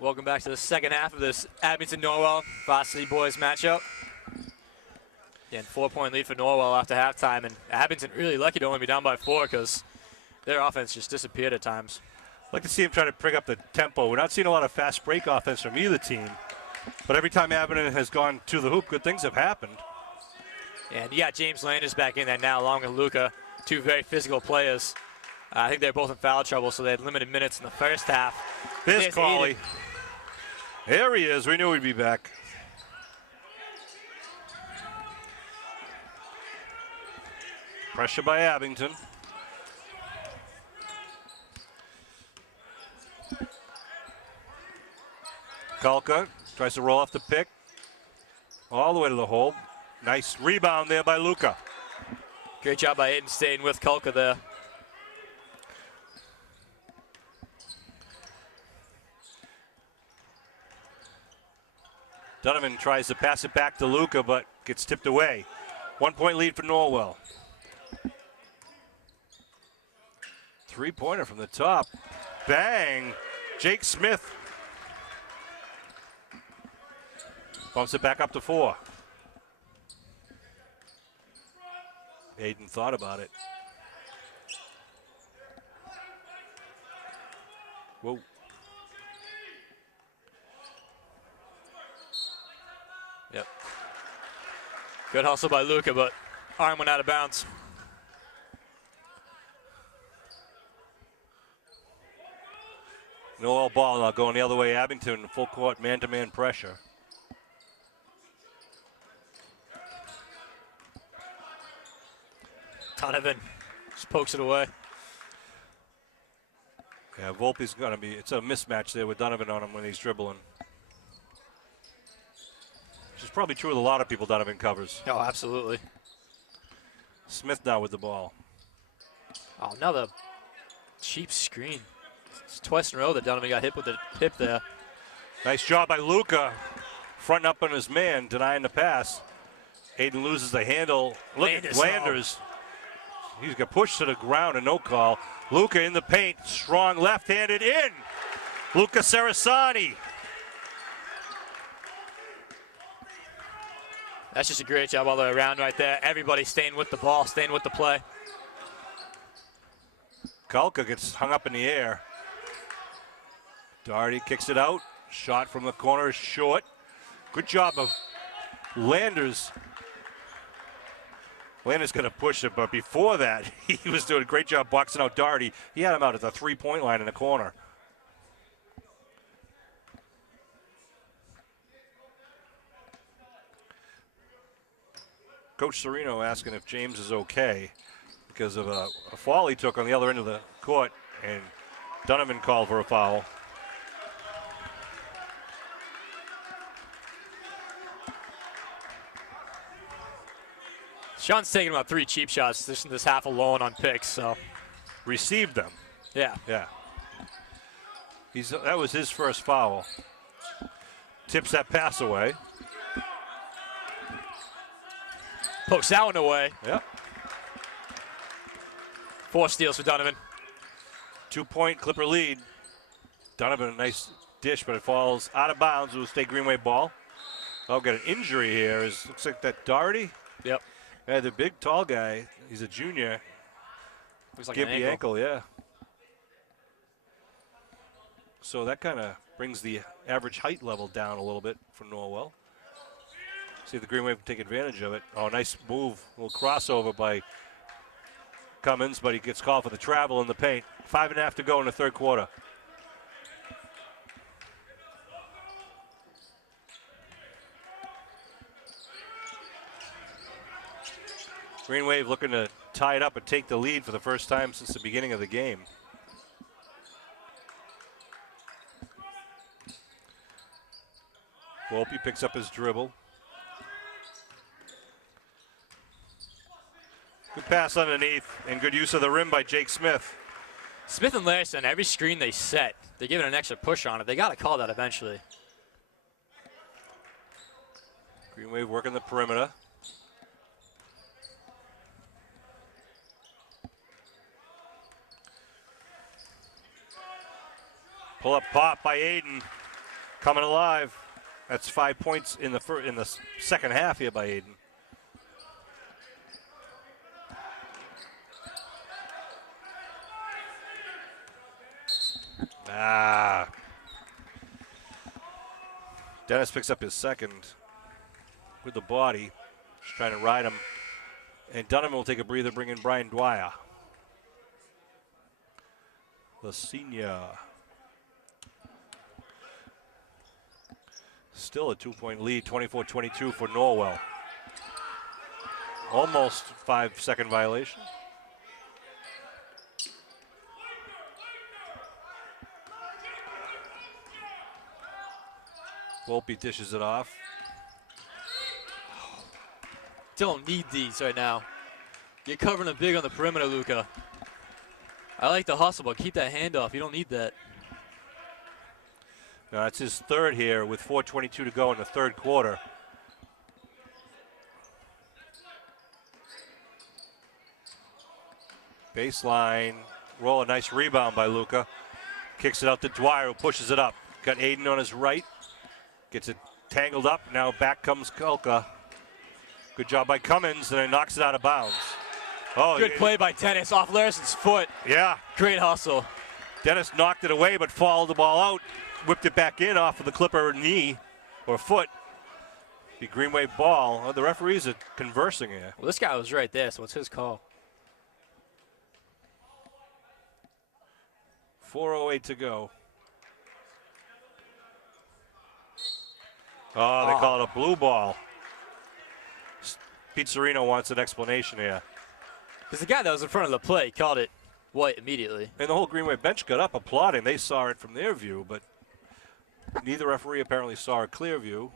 Welcome back to the second half of this Abington-Norwell varsity boys matchup. Again, 4-point lead for Norwell after halftime, and Abington really lucky to only be down by 4 because their offense just disappeared at times. I'd like to see him try to pick up the tempo. We're not seeing a lot of fast break offense from either team, but every time Abington has gone to the hoop, good things have happened. And you got James Landers back in there now, along with Luca, two very physical players. I think they're both in foul trouble, so they had limited minutes in the first half. There's Cawley. There he is. We knew he'd be back. Pressure by Abington. Kalka tries to roll off the pick. All the way to the hole. Nice rebound there by Luca. Great job by Aiden staying with Kalka there. Donovan tries to pass it back to Luca, but gets tipped away. 1-point lead for Norwell. Three-pointer from the top. Bang! Jake Smith bumps it back up to 4. Aiden thought about it. Whoa. Yep. Good hustle by Luca, but arm went out of bounds. Norwell ball now going the other way. Abington full court man-to-man pressure. Donovan just pokes it away. Yeah, Volpe's going to be, it's a mismatch there with Donovan on him when he's dribbling. Which is probably true with a lot of people Donovan covers. Oh, absolutely. Smith now with the ball. Oh, another cheap screen. It's twice in a row that Donovan got hit with the hip there. Nice job by Luca. Fronting up on his man, denying the pass. Aiden loses the handle. Look at Landers. He's got pushed to the ground and no call. Luca in the paint, strong left-handed in. Luca Sarasani. That's just a great job all the way around right there. Everybody staying with the ball, staying with the play. Kalka gets hung up in the air. Doherty kicks it out. Shot from the corner is short. Good job of Landers. Landers going to push it, but before that, he was doing a great job boxing out Doherty. He had him out at the three-point line in the corner. Coach Serino asking if James is okay because of a fall he took on the other end of the court, and Donovan called for a foul. Sean's taking about 3 cheap shots just in this half alone on picks, so. Received them. Yeah. Yeah. That was his first foul. Tips that pass away. Pokes that one away. Yep. 4 steals for Donovan. 2-point Clipper lead. Donovan, a nice dish, but it falls out of bounds. It will stay Greenway ball. Oh, got an injury here. Looks like that Doherty. Yep. Yeah, the big, tall guy. He's a junior. Looks like Give an the ankle, yeah. So that kind of brings the average height level down a little bit for Norwell. See if the Green Wave can take advantage of it. Oh, nice move. A little crossover by Cummins, but he gets called for the travel in the paint. 5.5 to go in the third quarter. Green Wave looking to tie it up and take the lead for the first time since the beginning of the game. Volpe picks up his dribble. Good pass underneath and good use of the rim by Jake Smith. Smith and Larson, every screen they set, They're giving an extra push on it. They got to call that eventually. Green Wave working the perimeter. Pull up pop by Aiden. Coming alive. That's 5 points in the second half here by Aiden. Dennis picks up his second with the body. Just trying to ride him. And Dunham will take a breather, bring in Brian Dwyer. The senior. Still a 2-point lead, 24-22 for Norwell. Almost 5-second violation. Volpe dishes it off. Don't need these right now. You're covering it big on the perimeter, Luka. I like the hustle, but keep that hand off. You don't need that. Now that's his third here with 4:22 to go in the third quarter. Baseline roll, a nice rebound by Luka. Kicks it out to Dwyer, who pushes it up. Got Aiden on his right. Gets it tangled up. Now back comes Kulka. Good job by Cummins, and then knocks it out of bounds. Oh, good play by Dennis off Larson's foot. Yeah. Great hustle. Dennis knocked it away, but fouled the ball out. Whipped it back in off of the Clipper knee or foot. The Green Wave ball. Oh, the referees are conversing here. Well, this guy was right there, so it's his call. 4:08 to go. Oh, they call it a blue ball. Pete Serino wants an explanation here. Because the guy that was in front of the play called it white immediately. And the whole Green Wave bench got up applauding. They saw it from their view, but neither referee apparently saw a clear view.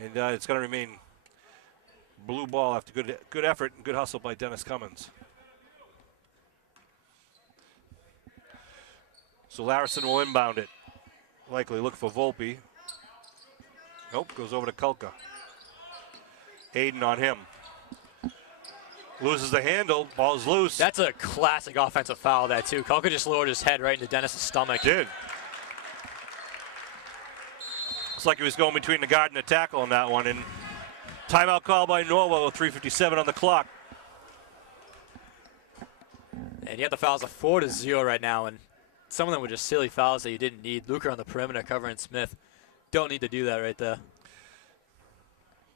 And it's going to remain blue ball after good effort and good hustle by Dennis Cummins. So Larison will inbound it. Likely look for Volpe. Nope, goes over to Kulka. Aiden on him. Loses the handle, ball's loose. That's a classic offensive foul, that too. Kulka just lowered his head right into Dennis' stomach. Did. Looks like he was going between the guard and the tackle on that one. And timeout call by Norwell with 3:57 on the clock. And you have the fouls of 4-0 right now, and some of them were just silly fouls that you didn't need. Luker on the perimeter covering Smith. Don't need to do that right there.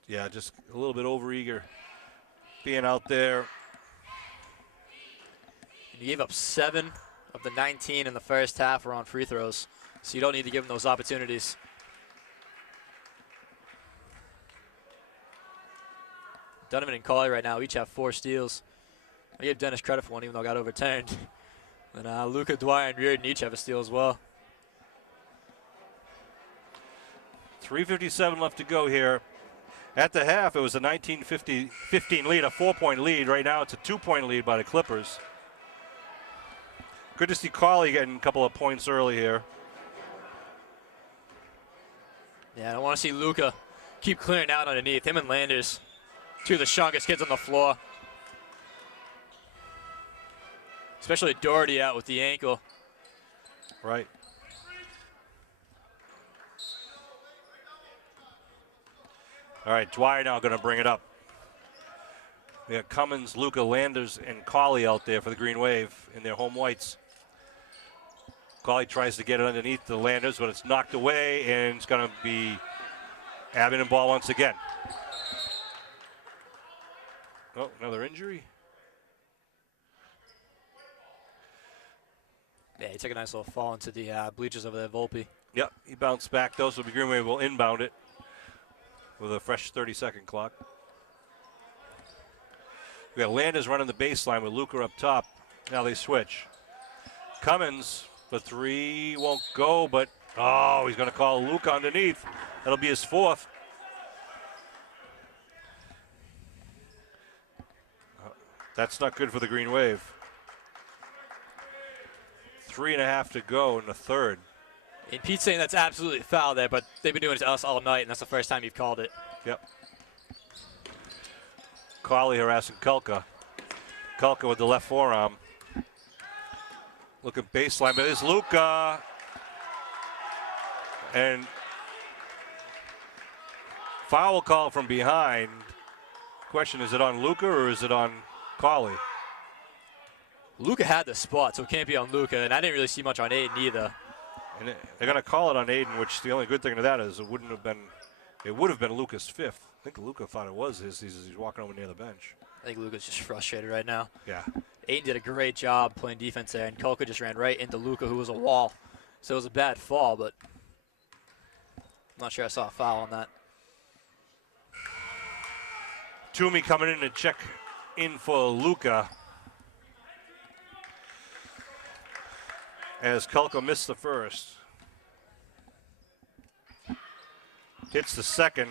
Yeah, just a little bit overeager being out there. And you gave up 7 of the 19 in the first half were on free throws, so you don't need to give them those opportunities. Donovan and Colley right now each have 4 steals. I gave Dennis credit for one, even though it got overturned. And Luka, Dwyer, and Reardon each have a steal as well. 3:57 left to go here. At the half, it was a 19-15 lead, a 4-point lead. Right now, it's a 2-point lead by the Clippers. Good to see Colley getting a couple of points early here. Yeah, I want to see Luka keep clearing out underneath. Him and Landers, 2 of the strongest kids on the floor. Especially Doherty out with the ankle. Right. All right, Dwyer now going to bring it up. We got Cummins, Luka, Landers, and Colley out there for the Green Wave in their home whites. Colley tries to get it underneath the Landers, but it's knocked away, and it's going to be Abington ball once again. Oh, another injury. Yeah, he took a nice little fall into the bleachers over there, Volpe. Yep, he bounced back, though, so the Green Wave will inbound it with a fresh 30-second clock. We got Landers running the baseline with Luka up top. Now they switch. Cummins, the 3 won't go, but he's going to call Luka underneath. That'll be his 4th. That's not good for the Green Wave. 3.5 to go in the third. And Pete's saying that's absolutely foul there, but they've been doing it to us all night, and that's the first time you've called it. Yep. Carly harassing Kulka. Kulka with the left forearm. Looking baseline, but it's Luka. And foul call from behind. Question, is it on Luka or is it on Carly? Luka had the spot, so it can't be on Luka, and I didn't really see much on Aiden either. And they're going to call it on Aiden, which the only good thing to that is it would have been Luka's fifth. I think Luka thought it was his. He's walking over near the bench. I think Luka's just frustrated right now. Yeah. Aiden did a great job playing defense there, and Kulka just ran right into Luka, who was a wall. So it was a bad fall, but I'm not sure I saw a foul on that. Toomey coming in to check in for Luka. As Kulka missed the first. Hits the second.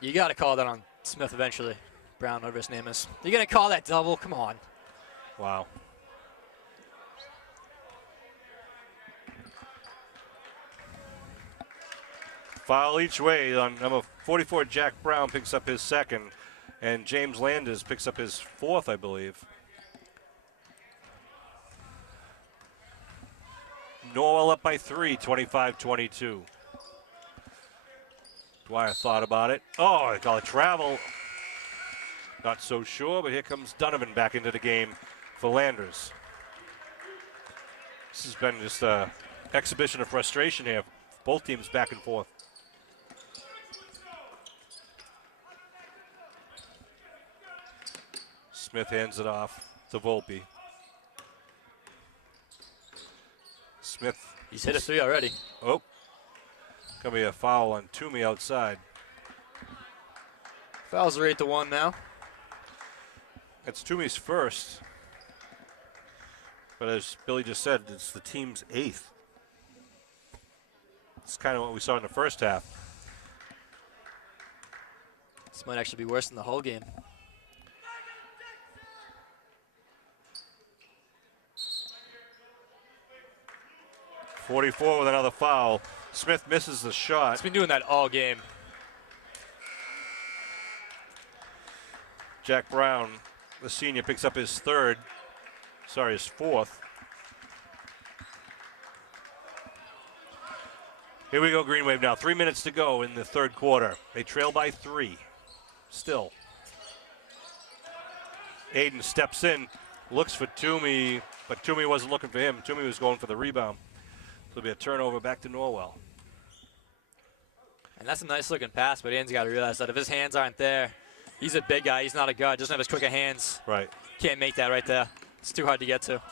You got to call that on Smith eventually. Brown, whatever his name is. You're going to call that double? Come on. Wow. Foul each way on number 44, Jack Brown picks up his second, and James Landers picks up his fourth, I believe. Norwell up by 3, 25-22. Dwyer thought about it. Oh, they call it travel. Not so sure, but here comes Donovan back into the game for Landers. This has been just an exhibition of frustration here. Both teams back and forth. Smith hands it off to Volpe. Smith. He's hit a three already. Oh. Gonna be a foul on Toomey outside. Fouls are 8-1 now. It's Toomey's first. But as Billy just said, it's the team's 8th. It's kind of what we saw in the first half. This might actually be worse than the whole game. .44 with another foul. Smith misses the shot. He's been doing that all game. Jack Brown, the senior, picks up his his fourth. Here we go, Green Wave now. 3 minutes to go in the third quarter. They trail by 3. Still. Aiden steps in, looks for Toomey, but Toomey wasn't looking for him. Toomey was going for the rebound. So it'll be a turnover back to Norwell. And that's a nice looking pass, but Aiden's got to realize that if his hands aren't there, he's a big guy. He's not a guard. Doesn't have as quick of hands. Right. Can't make that right there. It's too hard to get to.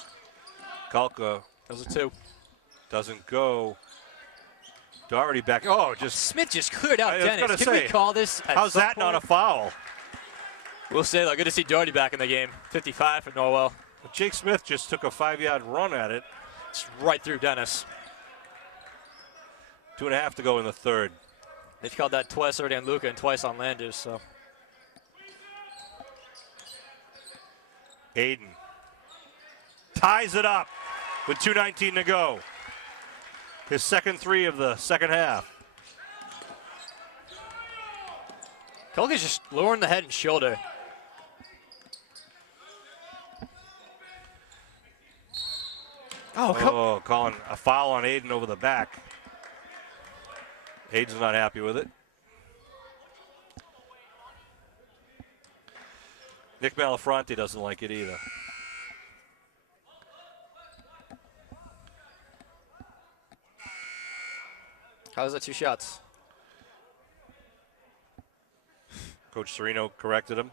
Kulka. Those are 2. Doesn't go. Doherty back. Oh, just. Smith just cleared out I was Dennis. Can we call this? How's that not a foul? We'll say, though, good to see Doherty back in the game. 55 for Norwell. But Jake Smith just took a 5-yard run at it. It's right through Dennis. 2.5 to go in the third. They've called that twice already on Luka and twice on Landers, so. Aiden ties it up with 2:19 to go. His second 3 of the second half. Kulka's just lowering the head and shoulder. Oh, calling a foul on Aiden over the back. Aiden's not happy with it. Nick Malafronte doesn't like it either. How's that 2 shots? Coach Serino corrected him.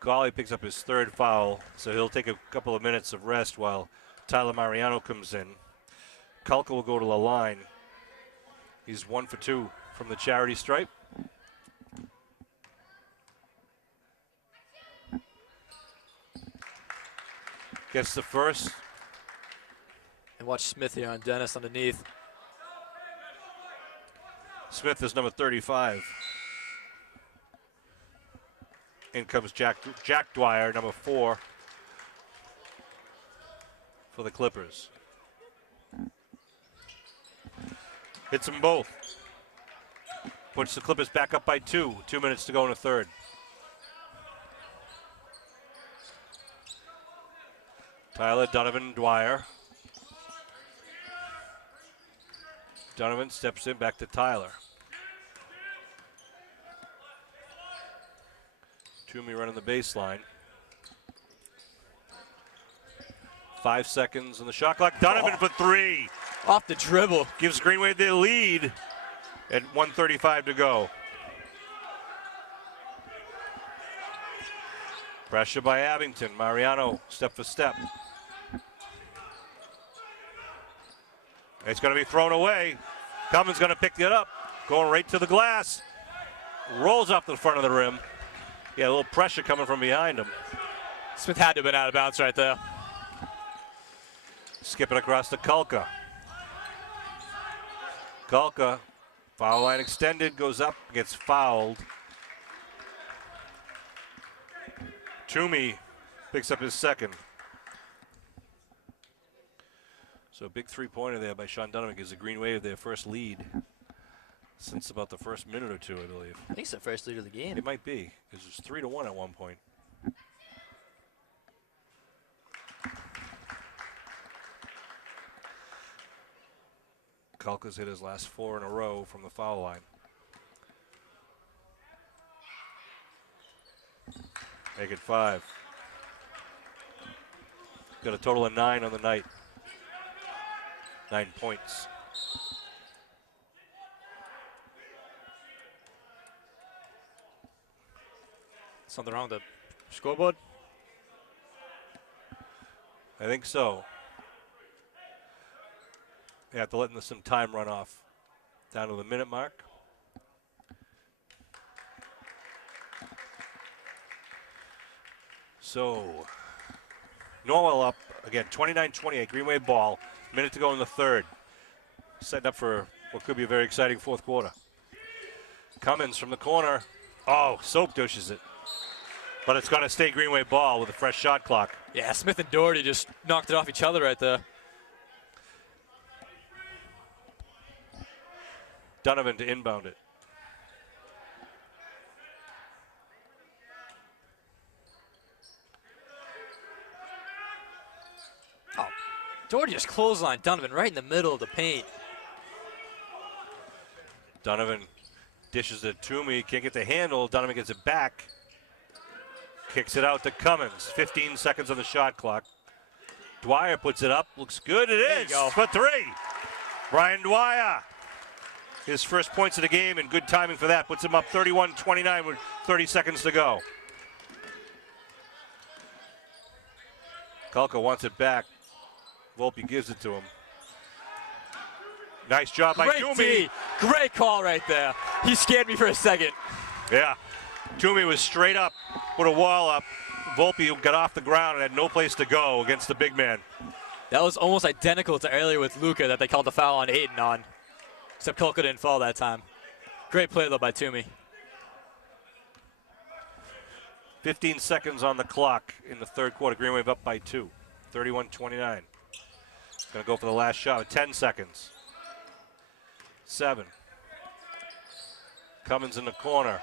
Golly picks up his 3rd foul, so he'll take a couple of minutes of rest while Tyler Mariano comes in. Kulka will go to the line. He's 1 for 2 from the charity stripe. Gets the first. And watch Smith here on Dennis underneath. Smith is number 35. In comes Jack Dwyer, number 4. for the Clippers. Hits them both. Puts the Clippers back up by 2. 2 minutes to go in the third. Tyler, Donovan, Dwyer. Donovan steps in back to Tyler. Toomey running the baseline. 5 seconds on the shot clock. Donovan for 3. Off the dribble. Gives Green Wave their lead at 1:35 to go. Pressure by Abington. Mariano step for step. It's going to be thrown away. Cummins going to pick it up. Going right to the glass. Rolls off the front of the rim. Yeah, a little pressure coming from behind him. Smith had to have been out of bounds right there. Skipping across to Kulka. Kulka, foul line extended, goes up, gets fouled. Toomey picks up his second. So a big three-pointer there by Sean Donovan gives the Green Wave their first lead since about the first minute or two, I believe. I think it's the first lead of the game. It might be, because it was 3-1 at one point. Kulka's hit his last 4 in a row from the foul line. Make it 5. Got a total of 9 on the night. 9 points. Something wrong with the scoreboard? I think so. They have to let some time run off. Down to the minute mark. So, Norwell up again, 29-28, Green Wave ball. Minute to go in the third. Setting up for what could be a very exciting fourth quarter. Cummins from the corner. Oh, soap douches it. But it's going to stay Green Wave ball with a fresh shot clock. Yeah, Smith and Doherty just knocked it off each other right there. Donovan to inbound it. Oh, Doherty just clotheslined Donovan right in the middle of the paint. Donovan dishes it to me, can't get the handle. Donovan gets it back. Kicks it out to Cummins. 15 seconds on the shot clock. Dwyer puts it up. Looks good. It is for 3. Brian Dwyer. His first points of the game and good timing for that. Puts him up 31-29 with 30 seconds to go. Kulka wants it back. Volpe gives it to him. Nice job by Toomey. Great call right there. He scared me for a second. Yeah. Toomey was straight up, put a wall up. Volpe got off the ground and had no place to go against the big man. That was almost identical to earlier with Luka that they called the foul on Aiden on. Except Kulka didn't fall that time. Great play, though, by Toomey. 15 seconds on the clock in the third quarter. Green Wave up by 2. 31-29. Going to go for the last shot with 10 seconds. 7. Cummins in the corner.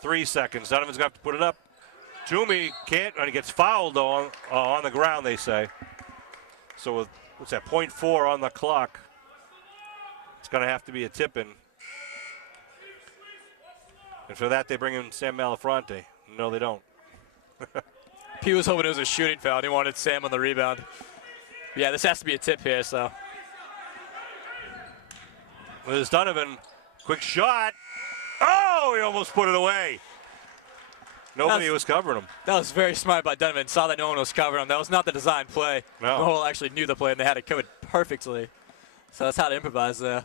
3 seconds. Donovan's going to have to put it up. Toomey can't, and he gets fouled, though, on the ground, they say. So with, what's that, 0.4 on the clock. It's going to have to be a tip-in. And for that, they bring in Sam Malafronte. No, they don't. He was hoping it was a shooting foul. He wanted Sam on the rebound. Yeah, this has to be a tip here, so. There's Donovan. Quick shot. Oh, he almost put it away. Nobody was covering him. That was very smart by Donovan. Saw that no one was covering him. That was not the design play. No. Norwell actually knew the play, and they had it covered perfectly. So that's how to improvise there.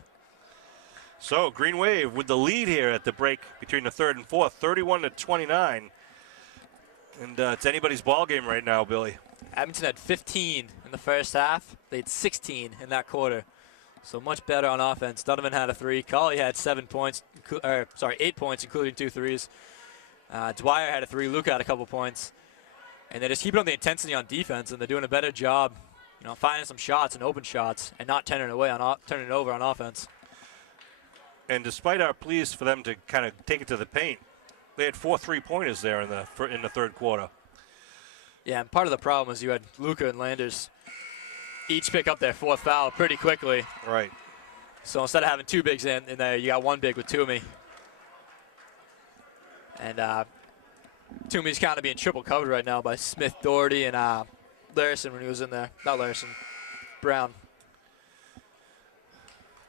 So Green Wave with the lead here at the break between the third and fourth, 31-29. And it's anybody's ball game right now, Billy. Abington had 15 in the first half. They had 16 in that quarter. So much better on offense. Donovan had a 3. Colley had 8 points, including 2 threes. Dwyer had a 3. Luka had a couple points. And they just keep it on the intensity on defense, and they're doing a better job finding some shots and open shots and not turning it over on offense. And despite our pleas for them to kind of take it to the paint, they had 4 3-pointers there in the third quarter. Yeah, and part of the problem is you had Luka and Landers each pick up their 4th foul pretty quickly. Right. So instead of having 2 bigs in there, you got 1 big with Toomey. And Toomey's kind of being triple covered right now by Smith, Doherty, and Larison when he was in there. Not Larison, Brown.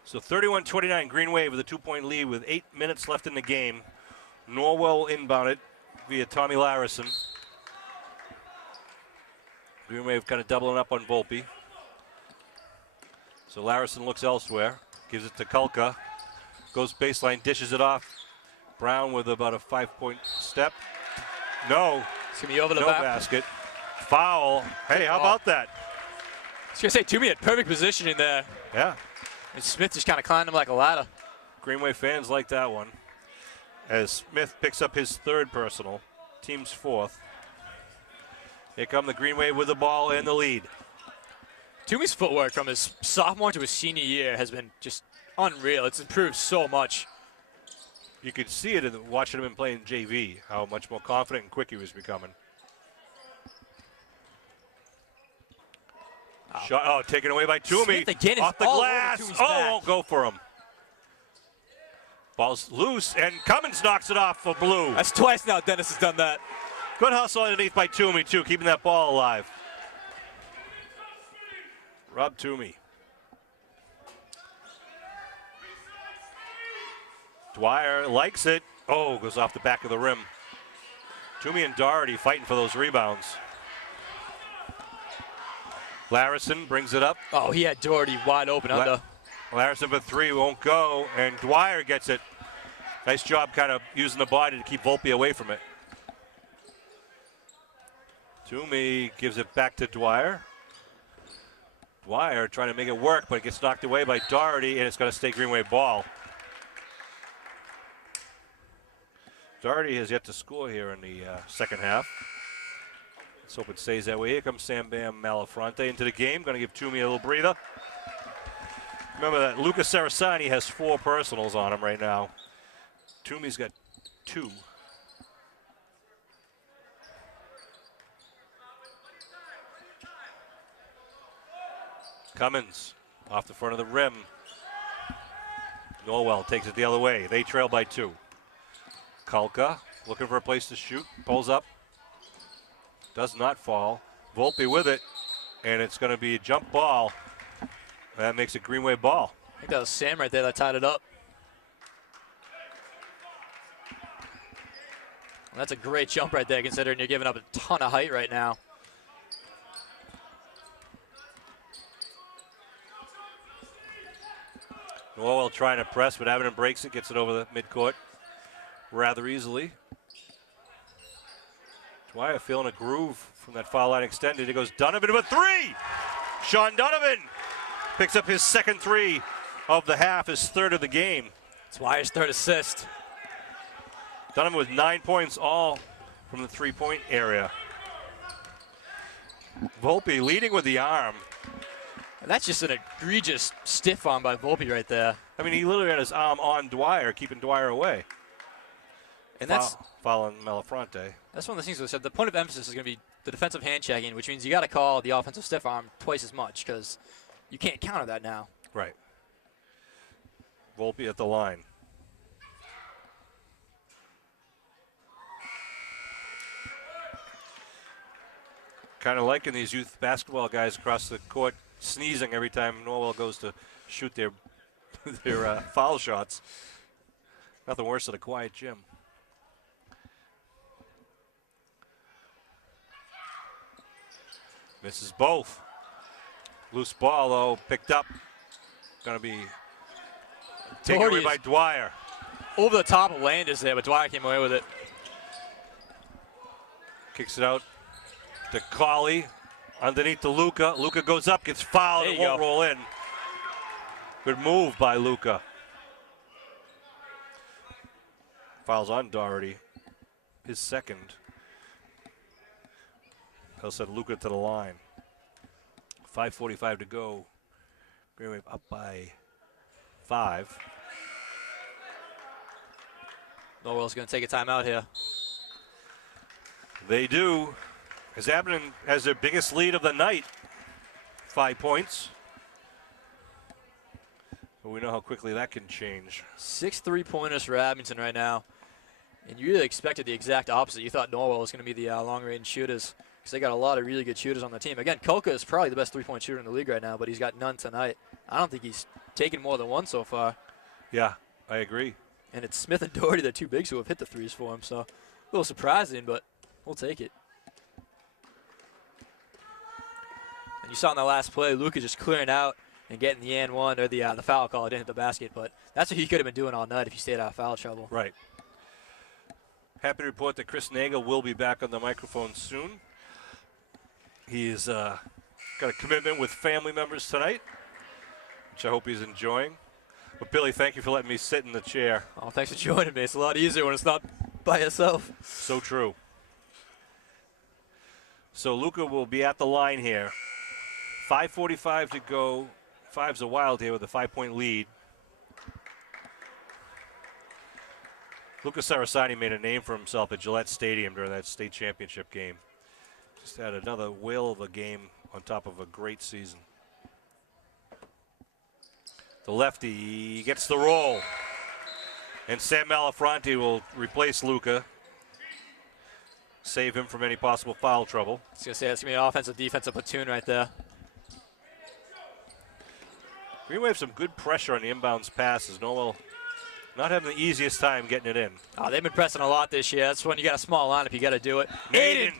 So 31-29, Green Wave with a 2-point lead with 8 minutes left in the game. Norwell inbound it via Tommy Larison. Green Wave kind of doubling up on Volpe. So Larison looks elsewhere, gives it to Kulka, goes baseline, dishes it off. Brown with about a 5-point step. No, It's gonna be over the no back. basket. Foul. Hey, how about that? I was gonna say Toomey had perfect positioning there. Yeah. And Smith just kind of climbed him like a ladder. Green Wave fans like that one. As Smith picks up his 3rd personal, team's 4th. Here come the Green Wave with the ball and the lead. Toomey's footwork from his sophomore to his senior year has been just unreal. It's improved so much. You could see it in watching him playing JV, how much more confident and quick he was becoming. Shot, taken away by Toomey. Smith again is off the all over glass. Toomey's Oh, back. won't go for him. Ball's loose, and Cummins knocks it off for Blue. That's twice now Dennis has done that. Good hustle underneath by Toomey, too, keeping that ball alive. Rob Toomey. Dwyer likes it. Oh, goes off the back of the rim. Toomey and Doherty fighting for those rebounds. Larison brings it up. Oh, he had Doherty wide open under. Larison for 3 won't go, and Dwyer gets it. Nice job kind of using the body to keep Volpe away from it. Toomey gives it back to Dwyer. Dwyer trying to make it work, but it gets knocked away by Doherty, and it's going to stay Green Wave ball. Doherty has yet to score here in the second half. Let's hope it stays that way. Here comes Sam Bam Malafronte into the game. Going to give Toomey a little breather. Remember that Luca Sarasani has 4 personals on him right now. Toomey's got 2. Cummins off the front of the rim. Norwell takes it the other way. They trail by 2. Kulka looking for a place to shoot. Pulls up. Does not fall. Volpe with it. And it's going to be a jump ball. That makes it Green Wave ball. I think that was Sam right there that tied it up. Well, that's a great jump right there, considering you're giving up a ton of height right now. Norwell trying to press, but Avenant breaks it, gets it over the midcourt rather easily. Dwyer feeling a groove from that foul line extended. It goes Donovan with 3. Sean Donovan picks up his 2nd 3 of the half, his 3rd of the game. Dwyer's 3rd assist. Donovan with 9 points, all from the 3-point area. Volpe leading with the arm. And that's just an egregious stiff arm by Volpe right there. I mean, he literally had his arm on Dwyer, keeping Dwyer away. And that's fouling Malafronte. That's one of the things we said. The point of emphasis is going to be the defensive hand checking, which means you got to call the offensive stiff arm twice as much because you can't counter that now. Right. Volpe at the line. Kind of liking these youth basketball guys across the court sneezing every time Norwell goes to shoot their foul shots. Nothing worse than a quiet gym. Misses both. Loose ball, though, picked up. Going to be taken away by Dwyer. Over the top of Landis there, but Dwyer came away with it. Kicks it out to Colley. Underneath to Luka. Luka goes up, gets fouled, and won't roll in. Good move by Luka. Fouls on Doherty. His 2nd. He'll send Luka to the line. 5:45 to go. Green Wave up by 5. Norwell's going to take a timeout here. They do, as Abington has their biggest lead of the night, 5 points. But we know how quickly that can change. 6 3-pointers for Abington right now. And you really expected the exact opposite. You thought Norwell was going to be the long-range shooters because they got a lot of really good shooters on the team. Again, Kolka is probably the best 3-point shooter in the league right now, but he's got none tonight. I don't think he's taken more than one so far. Yeah, I agree. And it's Smith and Doherty, the two bigs, who have hit the threes for him. So a little surprising, but we'll take it. And you saw in the last play, Luka just clearing out and getting the and one or the foul call. It didn't hit the basket, but that's what he could have been doing all night if he stayed out of foul trouble. Right. Happy to report that Chris Nagel will be back on the microphone soon. He's got a commitment with family members tonight, which I hope he's enjoying. But Billy, thank you for letting me sit in the chair. Oh, thanks for joining me. It's a lot easier when it's not by yourself. So true. So Luka will be at the line here. 5:45 to go. Five's a wild here with a 5-point lead. Lucas Sarasani made a name for himself at Gillette Stadium during that state championship game. Just had another whale of a game on top of a great season. The lefty gets the roll. And Sam Malafronte will replace Luka. Save him from any possible foul trouble. I was going to say, that's going to be an offensive-defensive platoon right there. Green Wave some good pressure on the inbounds passes. Norwell not having the easiest time getting it in. Oh, they've been pressing a lot this year. That's when you got a small lineup, you got to do it. Aiden.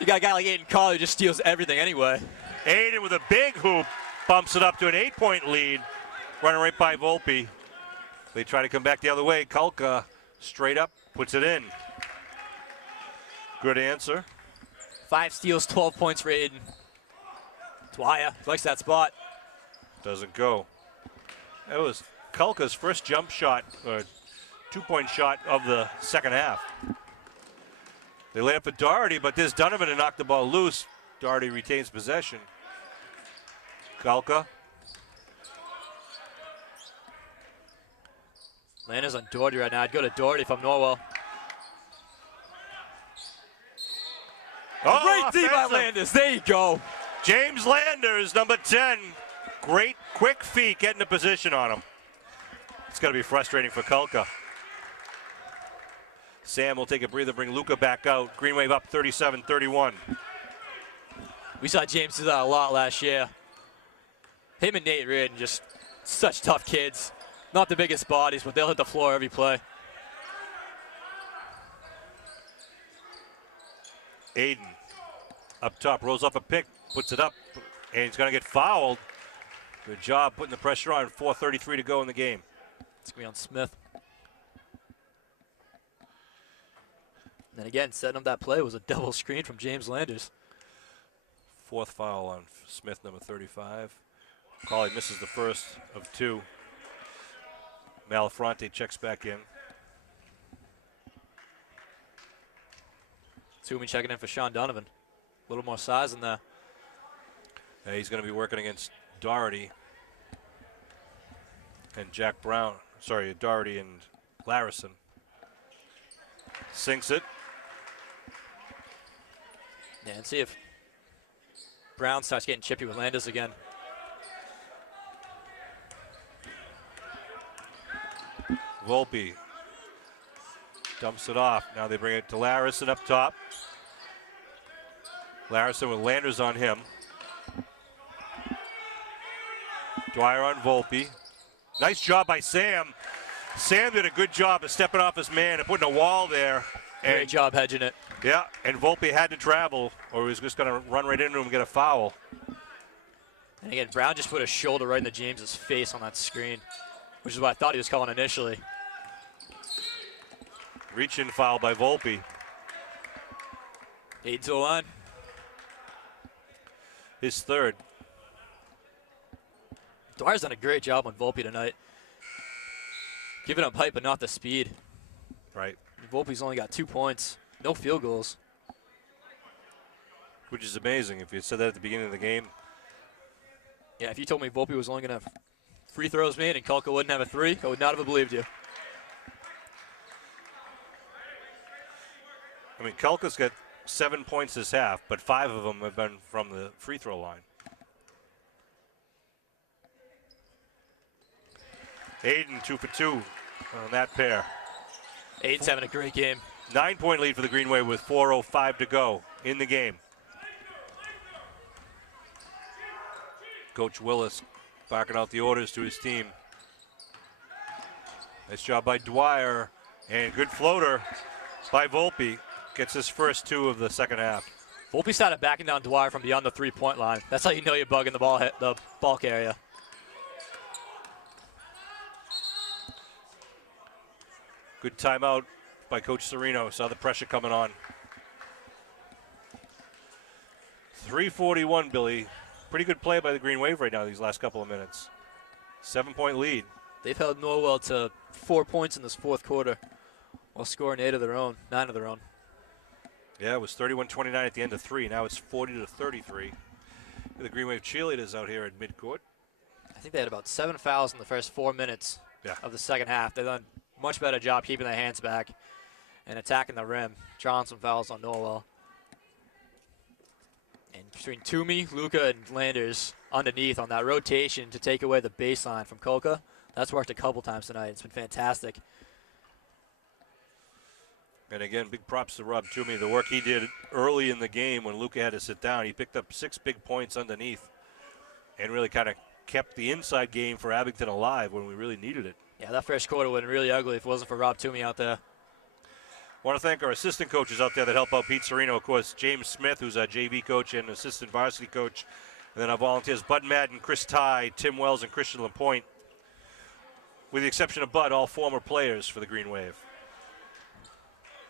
You got a guy like Aiden Carr who just steals everything anyway. Aiden with a big hoop bumps it up to an 8-point lead. Running right by Volpe. They try to come back the other way. Kulka straight up puts it in. Good answer. 5 steals, 12 points for Aiden. Dwyer likes that spot. Doesn't go. That was Kulka's first jump shot, or 2-point shot of the second half. They lay up for Doherty, but there's Donovan to knock the ball loose. Doherty retains possession. Kulka. Landers on Doherty right now. I'd go to Doherty if I'm Norwell. Oh, great D by Landers. There you go. James Landers, number 10. Great quick feet getting the position on him. It's going to be frustrating for Kulka. Sam will take a breather, bring Luka back out. Green Wave up 37-31. We saw James do that a lot last year. Him and Nate Reardon, just such tough kids. Not the biggest bodies, but they'll hit the floor every play. Aiden up top, rolls up a pick, puts it up, and he's going to get fouled. Good job putting the pressure on. 4:33 to go in the game. It's going to be on Smith. And again, setting up that play was a double screen from James Landers. 4th foul on Smith, number 35. Colley misses the first of 2. Malafronte checks back in. Toomey checking in for Sean Donovan. A little more size in there. He's going to be working against Doherty and Jack Brown. Sorry, Doherty and Larison. Sinks it. Yeah, and see if Brown starts getting chippy with Landers again. Volpe dumps it off. Now they bring it to Larison up top. Larison with Landers on him. Dwyer on Volpe. Nice job by Sam. Sam did a good job of stepping off his man and putting a wall there. Great job hedging it. Yeah, and Volpe had to travel, or he was just going to run right into him and get a foul. And again, Brown just put a shoulder right into James's face on that screen, which is what I thought he was calling initially. Reach-in foul by Volpe. 8 to the line. His third. Dwyer's done a great job on Volpe tonight. Giving up height, but not the speed. Right. Volpe's only got 2 points. No field goals. Which is amazing. If you said that at the beginning of the game, Yeah, if you told me Volpe was only going to have free throws made and Kulka wouldn't have a three, I would not have believed you. I mean, Kulka's got 7 points this half, but 5 of them have been from the free throw line. Aiden 2 for 2 on that pair. Aiden's having a great game. 9-point lead for the Green Wave with 4:05 to go in the game. Coach Willis barking out the orders to his team. Nice job by Dwyer, and good floater by Volpe. Gets his first 2 of the second half. Volpe started backing down Dwyer from beyond the three-point line. That's how you know you're bugging the ball carrier. Good timeout by Coach Sereno. Saw the pressure coming on. 3:41, Billy. Pretty good play by the Green Wave right now these last couple of minutes. 7-point lead. They've held Norwell to 4 points in this fourth quarter while scoring 9 of their own. Yeah, it was 31-29 at the end of 3. Now it's 40-33. The Green Wave cheerleaders out here at midcourt. I think they had about 7 fouls in the first 4 minutes of the second half. They've done a much better job keeping their hands back and attacking the rim, drawing some fouls on Norwell. And between Toomey, Luca, and Landers underneath on that rotation to take away the baseline from Kulka, that's worked a couple times tonight. It's been fantastic. And again, big props to Rob Toomey. The work he did early in the game when Luca had to sit down. He picked up 6 big points underneath and really kind of kept the inside game for Abington alive when we really needed it. Yeah, that first quarter would have been really ugly if it wasn't for Rob Toomey out there. I want to thank our assistant coaches out there that help out Pete Sereno. Of course, James Smith, who's our JV coach and assistant varsity coach. And then our volunteers, Bud Madden, Chris Ty, Tim Wells, and Christian LaPointe. With the exception of Bud, all former players for the Green Wave.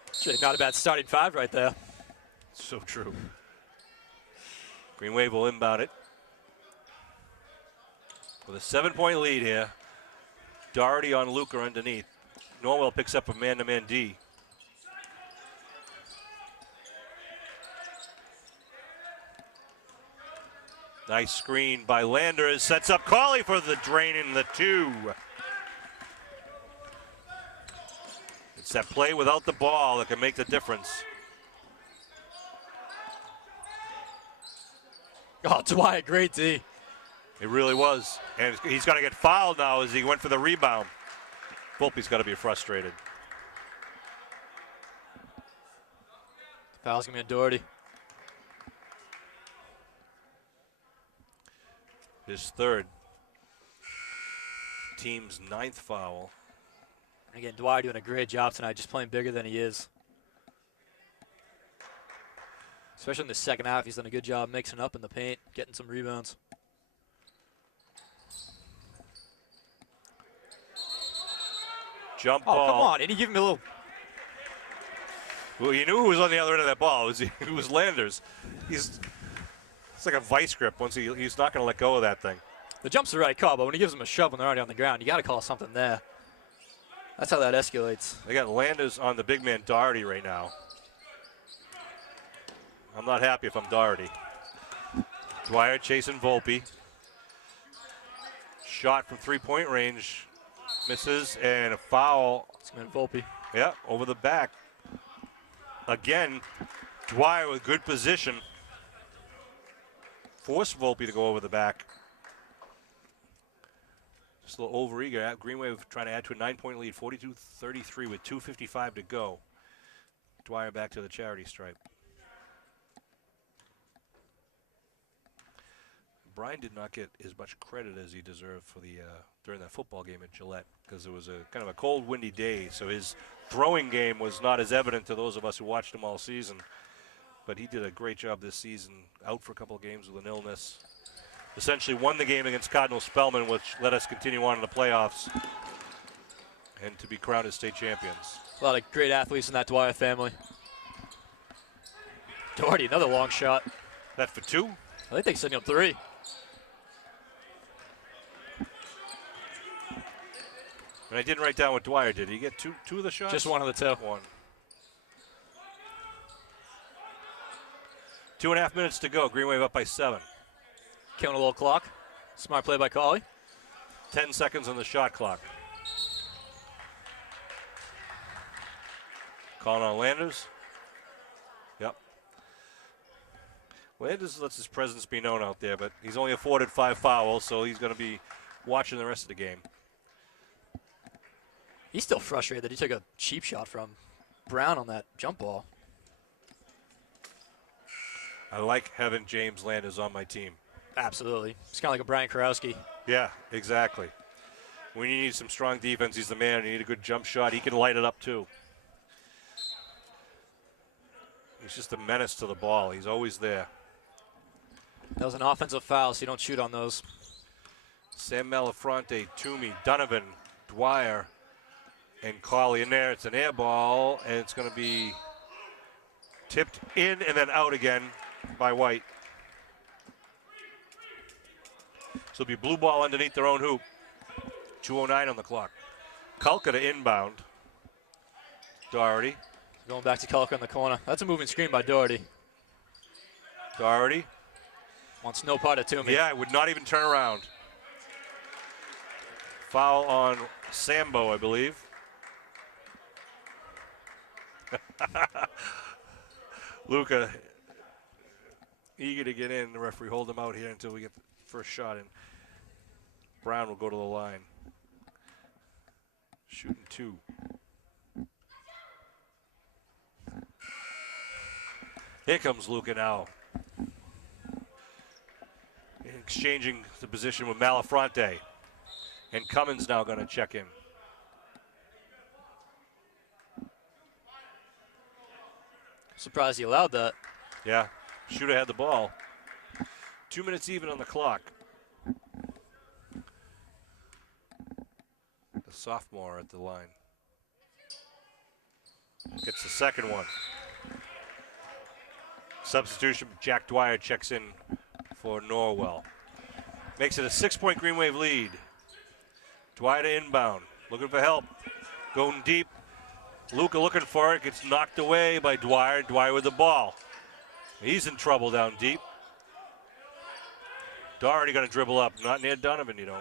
Actually, not a bad starting 5 right there. So true. Green Wave will inbound it. With a 7-point lead here. Doherty on Luca underneath. Norwell picks up a man-to-man D. Nice screen by Landers. Sets up Cauley for the drain in the 2. It's that play without the ball that can make the difference. Oh, Dwyer, great D. It really was. And he's going to get fouled now as he went for the rebound. Volpe's got to be frustrated. Foul's going to be on Doherty. His third. Team's 9th foul. Again, Dwyer doing a great job tonight, just playing bigger than he is. Especially in the second half, he's done a good job mixing up in the paint, getting some rebounds. Jump ball. Oh, come on. Didn't he give him a little... Well, you knew who was on the other end of that ball. It was Landers. It's like a vice grip. He's not going to let go of that thing. The jump's the right call, but when he gives him a shove when they're already on the ground, you got to call something there. That's how that escalates. They got Landers on the big man Doherty right now. I'm not happy if I'm Doherty. Dwyer chasing Volpe. Shot from 3-point range. Misses, and a foul. It's going to Volpe. Yeah, over the back. Again, Dwyer with good position. Forced Volpe to go over the back. Just a little overeager. Green Wave trying to add to a 9-point lead, 42-33 with 2:55 to go. Dwyer back to the charity stripe. Brian did not get as much credit as he deserved for the during that football game at Gillette because it was a kind of a cold, windy day. So his throwing game was not as evident to those of us who watched him all season. But he did a great job this season, out for a couple of games with an illness. Essentially won the game against Cardinal Spellman, which let us continue on in the playoffs and to be crowned as state champions. A lot of great athletes in that Dwyer family. Doherty, another long shot. That for 2? I think they sent him 3. And I didn't write down what Dwyer did. Did he get two of the shots? Just one of the 2. One. 2.5 minutes to go. Green Wave up by 7. Killing a little clock. Smart play by Colley. 10 seconds on the shot clock. Calling on Landers. Yep. Landers lets his presence be known out there, but he's only afforded 5 fouls, so he's going to be watching the rest of the game. He's still frustrated that he took a cheap shot from Brown on that jump ball. I like having James Landers on my team. Absolutely. It's kind of like a Brian Karowski. Yeah, exactly. When you need some strong defense, he's the man. You need a good jump shot. He can light it up, too. He's just a menace to the ball. He's always there. That was an offensive foul, so you don't shoot on those. Sam Malafronte, Toomey, Donovan, Dwyer, and Colley in there. It's an air ball, and it's going to be tipped in and then out again by White. So it'll be blue ball underneath their own hoop. 2:09 on the clock. Kulka to inbound. Doherty. Going back to Kulka in the corner. That's a moving screen by Doherty. Doherty. Wants no part of Toomey. Yeah, would not even turn around. Foul on Sambo, I believe. Luka eager to get in. The referee hold him out here until we get the first shot in. Brown will go to the line. Shooting 2. Here comes Luka now. Exchanging the position with Malafronte. And Cummins now going to check in. Surprised he allowed that. Yeah, shooter had the ball. 2 minutes even on the clock. The sophomore at the line. Gets the second one. Substitution, Jack Dwyer checks in for Norwell. Makes it a 6-point Green Wave lead. Dwyer to inbound, looking for help. Going deep. Luka looking for it, gets knocked away by Dwyer. Dwyer with the ball. He's in trouble down deep. Doherty going to dribble up, not near Donovan, you know.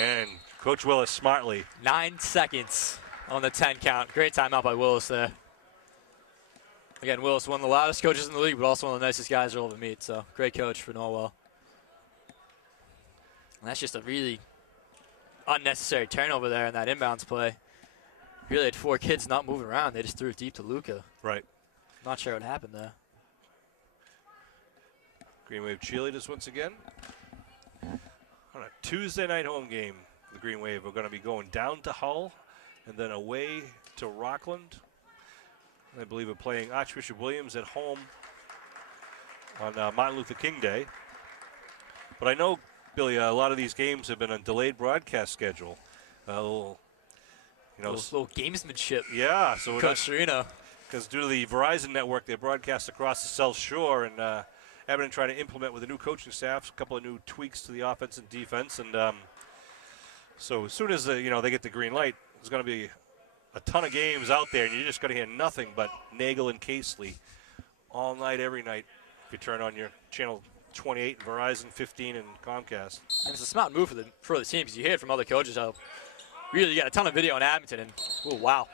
And Coach Willis smartly. 9 seconds on the 10 count. Great timeout by Willis there. Again, Willis, one of the loudest coaches in the league, but also one of the nicest guys you'll ever meet. So great coach for Norwell. And that's just a really unnecessary turnover there in that inbounds play. Really had 4 kids not moving around. They just threw it deep to Luka. Right. Not sure what happened there. Green Wave cheerleaders once again. On a Tuesday night home game, the Green Wave are going to be going down to Hull and then away to Rockland. I believe we're playing Archbishop Williams at home on Martin Luther King Day. But I know, Billy, a lot of these games have been on delayed broadcast schedule. Little gamesmanship. Yeah, so Coach Serino. Because due to the Verizon network, they broadcast across the South Shore, and Evan trying to implement with the new coaching staff a couple of new tweaks to the offense and defense. And so as soon as they get the green light, there's going to be a ton of games out there, and you're just going to hear nothing but Nagel and Casely all night, every night, if you turn on your channel 28 and Verizon 15 and Comcast. And it's a smart move for the team, because you hear it from other coaches how really you got a ton of video in Abington, and oh, wow.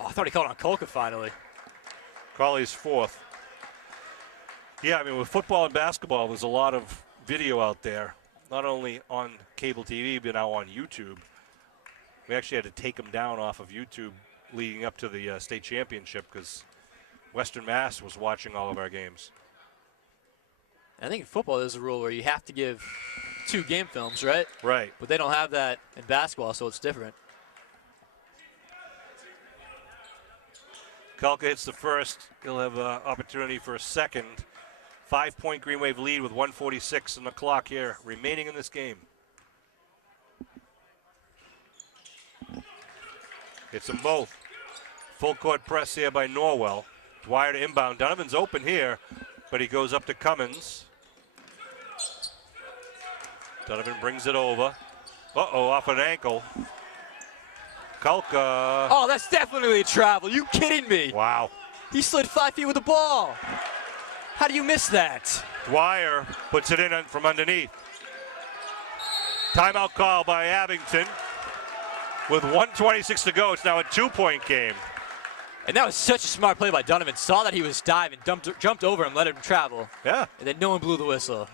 Oh, I thought he called on Kulka finally. Colley's 4th. Yeah, I mean, with football and basketball, there's a lot of video out there, not only on cable TV, but now on YouTube. We actually had to take them down off of YouTube leading up to the state championship because Western Mass was watching all of our games. I think in football there's a rule where you have to give 2 game films, right? Right. But they don't have that in basketball, so it's different. Kulka hits the first. He'll have an opportunity for a second. 5-point Green Wave lead with 1:46 on the clock here remaining in this game. Hits them both. Full court press here by Norwell. Dwyer to inbound. Donovan's open here, but he goes up to Cummins. Donovan brings it over. Uh-oh, off an ankle. Kulka. Oh, that's definitely travel. You kidding me? Wow. He slid 5 feet with the ball. How do you miss that? Dwyer puts it in from underneath. Timeout call by Abington. With 1:26 to go, it's now a 2-point game. And that was such a smart play by Donovan. Saw that he was diving, jumped over him, let him travel. Yeah. And then no one blew the whistle.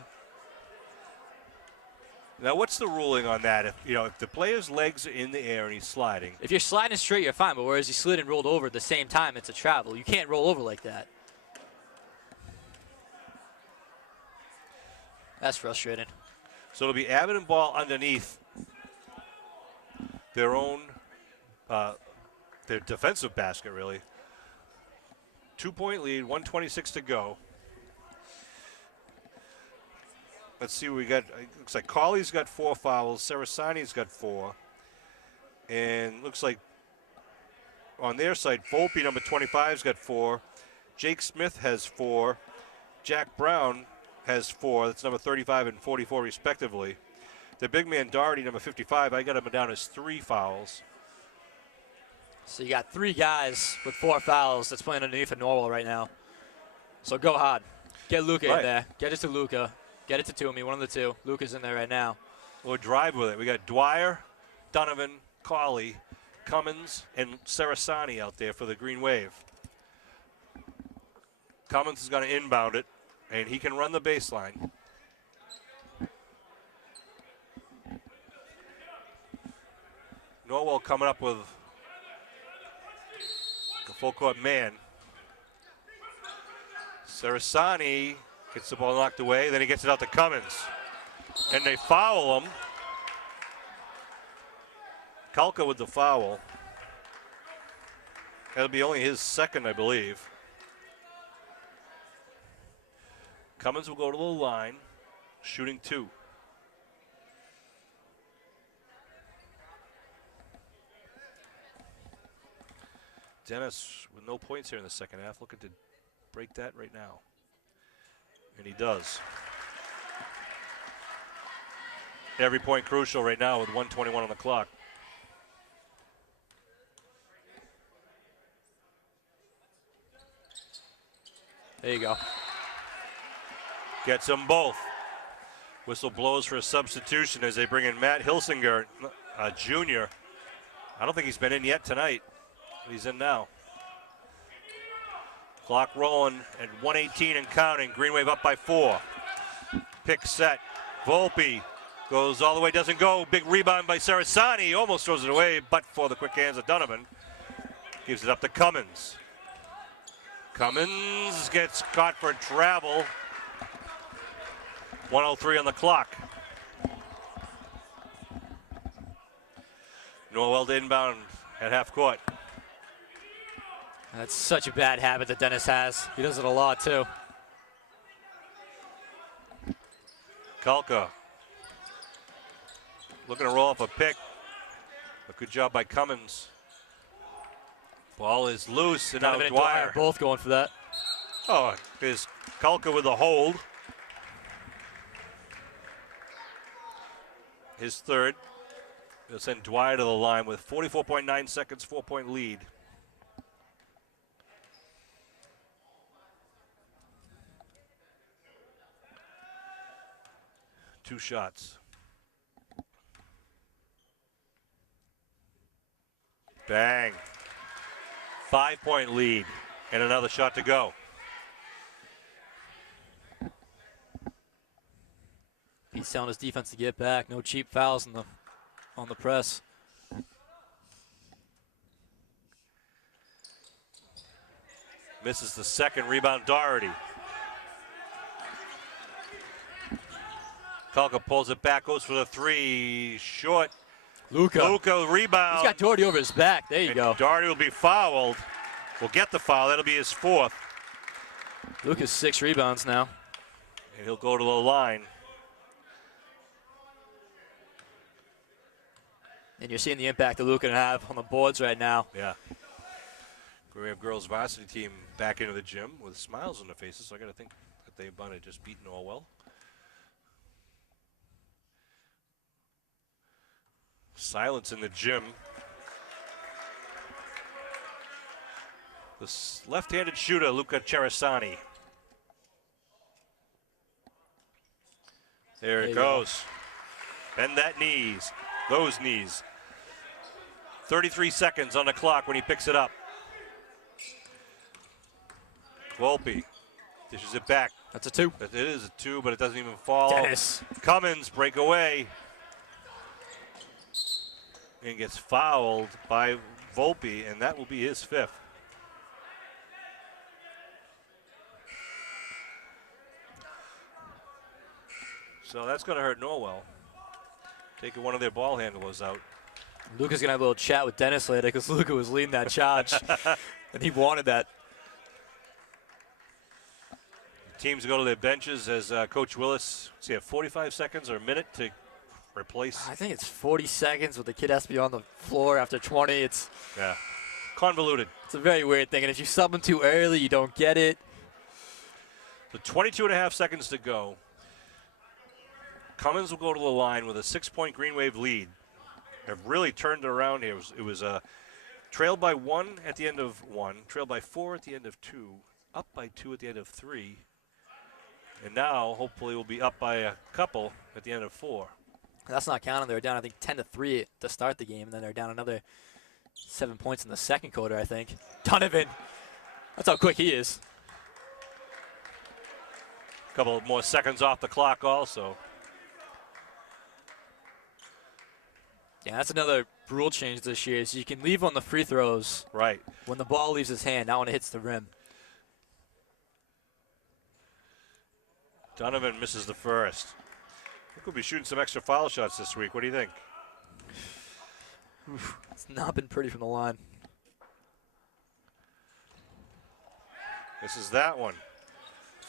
Now, what's the ruling on that? If the player's legs are in the air and he's sliding. If you're sliding straight, you're fine. But whereas he slid and rolled over at the same time, it's a travel. You can't roll over like that. That's frustrating. So it'll be Abington ball underneath their own, their defensive basket, really. 2-point lead, 1:26 to go. Let's see what we got. It looks like Colley's got 4 fouls. Sarasani's got 4. And looks like on their side, Volpe, number 25's got 4. Jake Smith has 4. Jack Brown has 4. That's number 35 and 44 respectively. The big man Doherty, number 55, I got him down as 3 fouls. So you got 3 guys with 4 fouls that's playing underneath of Norwell right now. So go hard. Get Luca in there. Get it to Luca. Get it to Toomey, one of the two. Luca's in there right now. We'll drive with it. We got Dwyer, Donovan, Colley, Cummins, and Sarasani out there for the Green Wave. Cummins is going to inbound it, and he can run the baseline. Norwell coming up with a full court man. Sarasani gets the ball knocked away, then he gets it out to Cummins. And they foul him. Kalka with the foul. That'll be only his second, I believe. Cummins will go to the line, shooting 2. Dennis with no points here in the second half, looking to break that right now. And he does. Every point crucial right now with 1:21 on the clock. There you go. Gets them both. Whistle blows for a substitution as they bring in Matt Hilsinger, a junior. I don't think he's been in yet tonight. He's in now. Clock rolling at 1:18 and counting. Green Wave up by 4. Pick set. Volpe goes all the way, doesn't go. Big rebound by Sarasani. Almost throws it away, but for the quick hands of Donovan. Gives it up to Cummins. Cummins gets caught for travel. 1:03 on the clock. Norwell to inbound at half court. That's such a bad habit that Dennis has. He does it a lot, too. Kalka looking to roll off a pick. A good job by Cummins. Ball is loose, and now Donovan and Dwyer. both going for that. Oh, is Kalka with the hold. His third. He'll send Dwyer to the line with 44.9 seconds, 4-point lead. Two shots. Bang. 5-point lead and another shot to go. He's telling his defense to get back. No cheap fouls on the press. Misses the second rebound, Doherty. Kalka pulls it back, goes for the 3, short. Luca rebound. He's got Doherty over his back. There you go. Doherty will be fouled. Will get the foul. That'll be his 4th. Luca's 6 rebounds now. And he'll go to the line. And you're seeing the impact that Luca can have on the boards right now. Yeah. We have girls varsity team back into the gym with smiles on their faces, so I got to think that they've just beaten Norwell. Silence in the gym. The left-handed shooter, Luca Cerasani. There it goes. Bend that knees. Those knees. 33 seconds on the clock when he picks it up. Volpe dishes it back. That's a 2. It is a 2, but it doesn't even fall. Dennis. Cummins break away. And gets fouled by Volpe, and that will be his 5th. So that's going to hurt Norwell. Taking one of their ball handlers out. Luca's going to have a little chat with Dennis later because Luca was leading that charge, and he wanted that. Teams go to their benches as Coach Willis, see, have 45 seconds or a minute to replace. I think it's 40 seconds, but the kid has to be on the floor after 20. It's convoluted. It's a very weird thing, and if you sub him too early, you don't get it. So 22 and a half seconds to go. Cummins will go to the line with a 6-point Green Wave lead. Have really turned it around here. It was trailed by 1 at the end of 1, trailed by 4 at the end of 2, up by 2 at the end of 3, and now hopefully we'll be up by a couple at the end of 4. That's not counting. They were down, I think, 10-3 to start the game, and then they're down another 7 points in the second quarter, I think. Donovan, that's how quick he is. A couple more seconds off the clock also. Yeah, that's another rule change this year, is you can leave on the free throws right when the ball leaves his hand, not when it hits the rim. Donovan misses the first. I think we'll be shooting some extra foul shots this week. What do you think? It's not been pretty from the line. This is that one.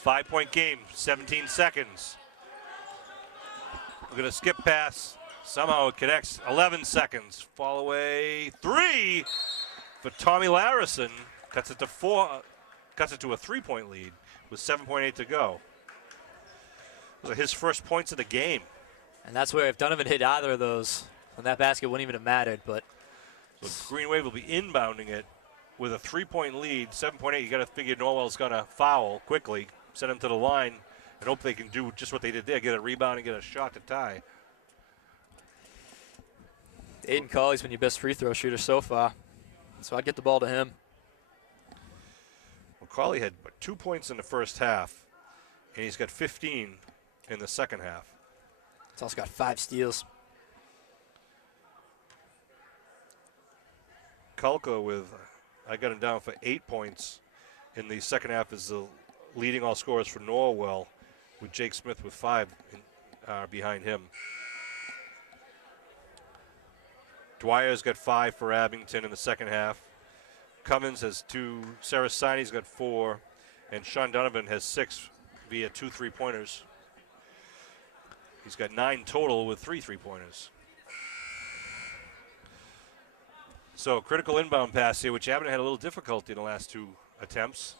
5-point game, 17 seconds. We're going to skip pass. Somehow it connects. 11 seconds. Fall away. 3 for Tommy Larison. Cuts it to 4. Cuts it to a 3-point lead with 7.8 to go. Those are his first points of the game. And that's where if Donovan hit either of those, then that basket wouldn't even have mattered. But so Green Wave will be inbounding it with a 3-point lead. 7.8. You got to figure Norwell's going to foul quickly, send him to the line, and hope they can do just what they did there: get a rebound and get a shot to tie. Aiden Colley's been your best free throw shooter so far, so I'd get the ball to him. Well, Colley had 2 points in the first half, and he's got 15 in the second half. He's also got 5 steals. Kulka with, I got him down for 8 points in the second half, is the leading all scorers for Norwell, with Jake Smith with 5 behind him. Dwyer's got 5 for Abington in the second half. Cummins has 2. Sarasani's got 4. And Sean Donovan has 6 via 2 3-pointers. He's got 9 total with 3 3-pointers. So critical inbound pass here, which Abington had a little difficulty in the last 2 attempts.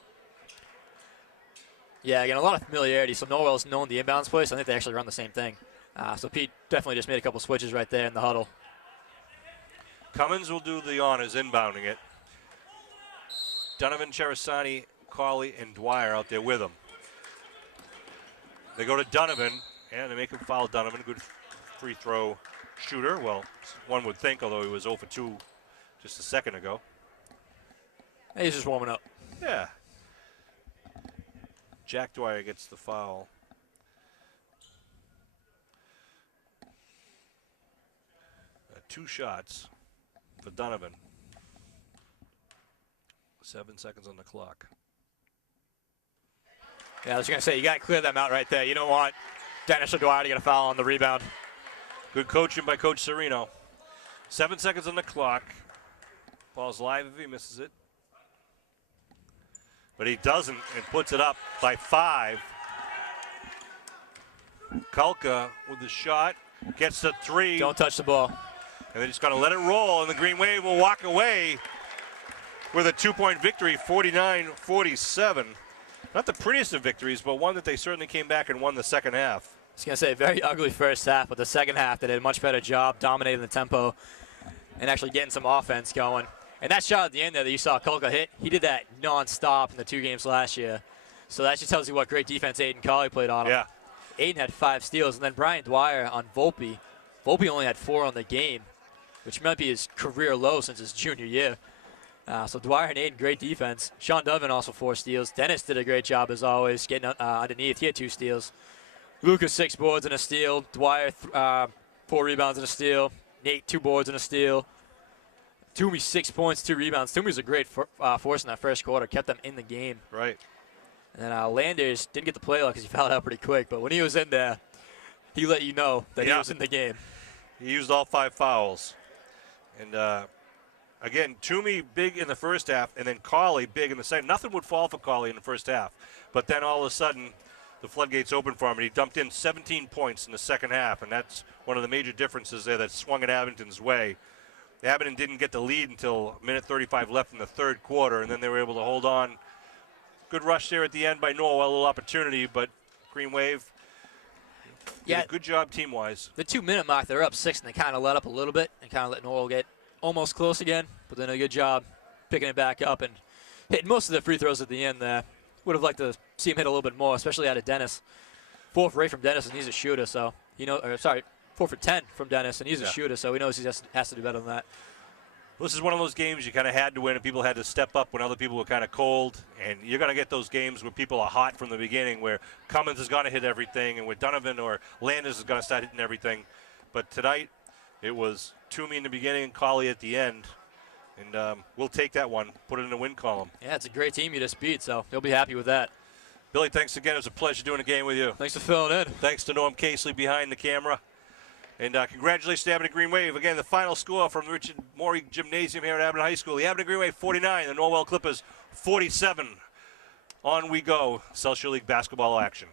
Yeah, again, a lot of familiarity. So Norwell's known the inbounds play, so I think they actually run the same thing. So Pete definitely just made a couple switches right there in the huddle. Cummins will do the honors inbounding it. Donovan, Cherasani, Colley, and Dwyer out there with him. They go to Donovan, and they make him foul Donovan. Good free throw shooter. Well, one would think, although he was 0 for 2 just a second ago. Hey, he's just warming up. Yeah. Jack Dwyer gets the foul. Two shots for Donovan. 7 seconds on the clock. Yeah, I was going to say, you got to clear them out right there. You don't want Dennis or Dwyer to get a foul on the rebound. Good coaching by Coach Serino. 7 seconds on the clock. Ball's live if he misses it. But he doesn't and puts it up by 5. Kulka with the shot. Gets the 3. Don't touch the ball. And they're just going to let it roll, and the Green Wave will walk away with a 2-point victory, 49-47. Not the prettiest of victories, but one that they certainly came back and won the second half. I was going to say, very ugly first half, but the second half they did a much better job dominating the tempo and actually getting some offense going. And that shot at the end there that you saw Kulka hit, he did that nonstop in the 2 games last year. So that just tells you what great defense Aiden Colley played on him. Yeah. Aiden had 5 steals, and then Brian Dwyer on Volpe Volpe only had 4 on the game, which might be his career low since his junior year. So Dwyer and Aiden, great defense. Sean Donovan also 4 steals. Dennis did a great job as always, getting underneath. He had 2 steals. Lucas 6 boards and a steal. Dwyer 4 rebounds and a steal. Nate 2 boards and a steal. Toomey 6 points, 2 rebounds. Toomey was a great force in that first quarter, kept them in the game. Right. And then Landers didn't get to play a lot because he fouled out pretty quick, but when he was in there, he let you know that he was in the game. He used all 5 fouls. And again, Toomey big in the first half, and then Cauley big in the second. Nothing would fall for Cauley in the first half. But then all of a sudden, the floodgates opened for him, and he dumped in 17 points in the second half, and that's one of the major differences there that swung in Abington's way. Abington didn't get the lead until minute 35 left in the third quarter, and then they were able to hold on. Good rush there at the end by Norwell, a little opportunity, but Green Wave did a good job team-wise. The 2-minute mark, they're up 6, and they kind of let up a little bit and kind of let Norwell get almost close again, but then a good job picking it back up and hitting most of the free throws at the end there. Would have liked to see him hit a little bit more, especially out of Dennis. 4 for 8 from Dennis, and he's a shooter, so 4 for 10 from Dennis, and he's a shooter, so he knows he has to do better than that. Well, this is one of those games you kind of had to win, and people had to step up when other people were kind of cold. And you're going to get those games where people are hot from the beginning, where Cummins is going to hit everything, and where Donovan or Landers is going to start hitting everything. But tonight, it was Toomey in the beginning and Cauley at the end. And we'll take that one, put it in the win column. Yeah, it's a great team you just beat, so he'll be happy with that. Billy, thanks again. It was a pleasure doing a game with you. Thanks for filling in. Thanks to Norm Casely behind the camera. And congratulations to Abington Green Wave. Again, the final score from the Richard Morey Gymnasium here at Abington High School. The Abington Green Wave 49, the Norwell Clippers 47. On we go. South Shore League basketball action.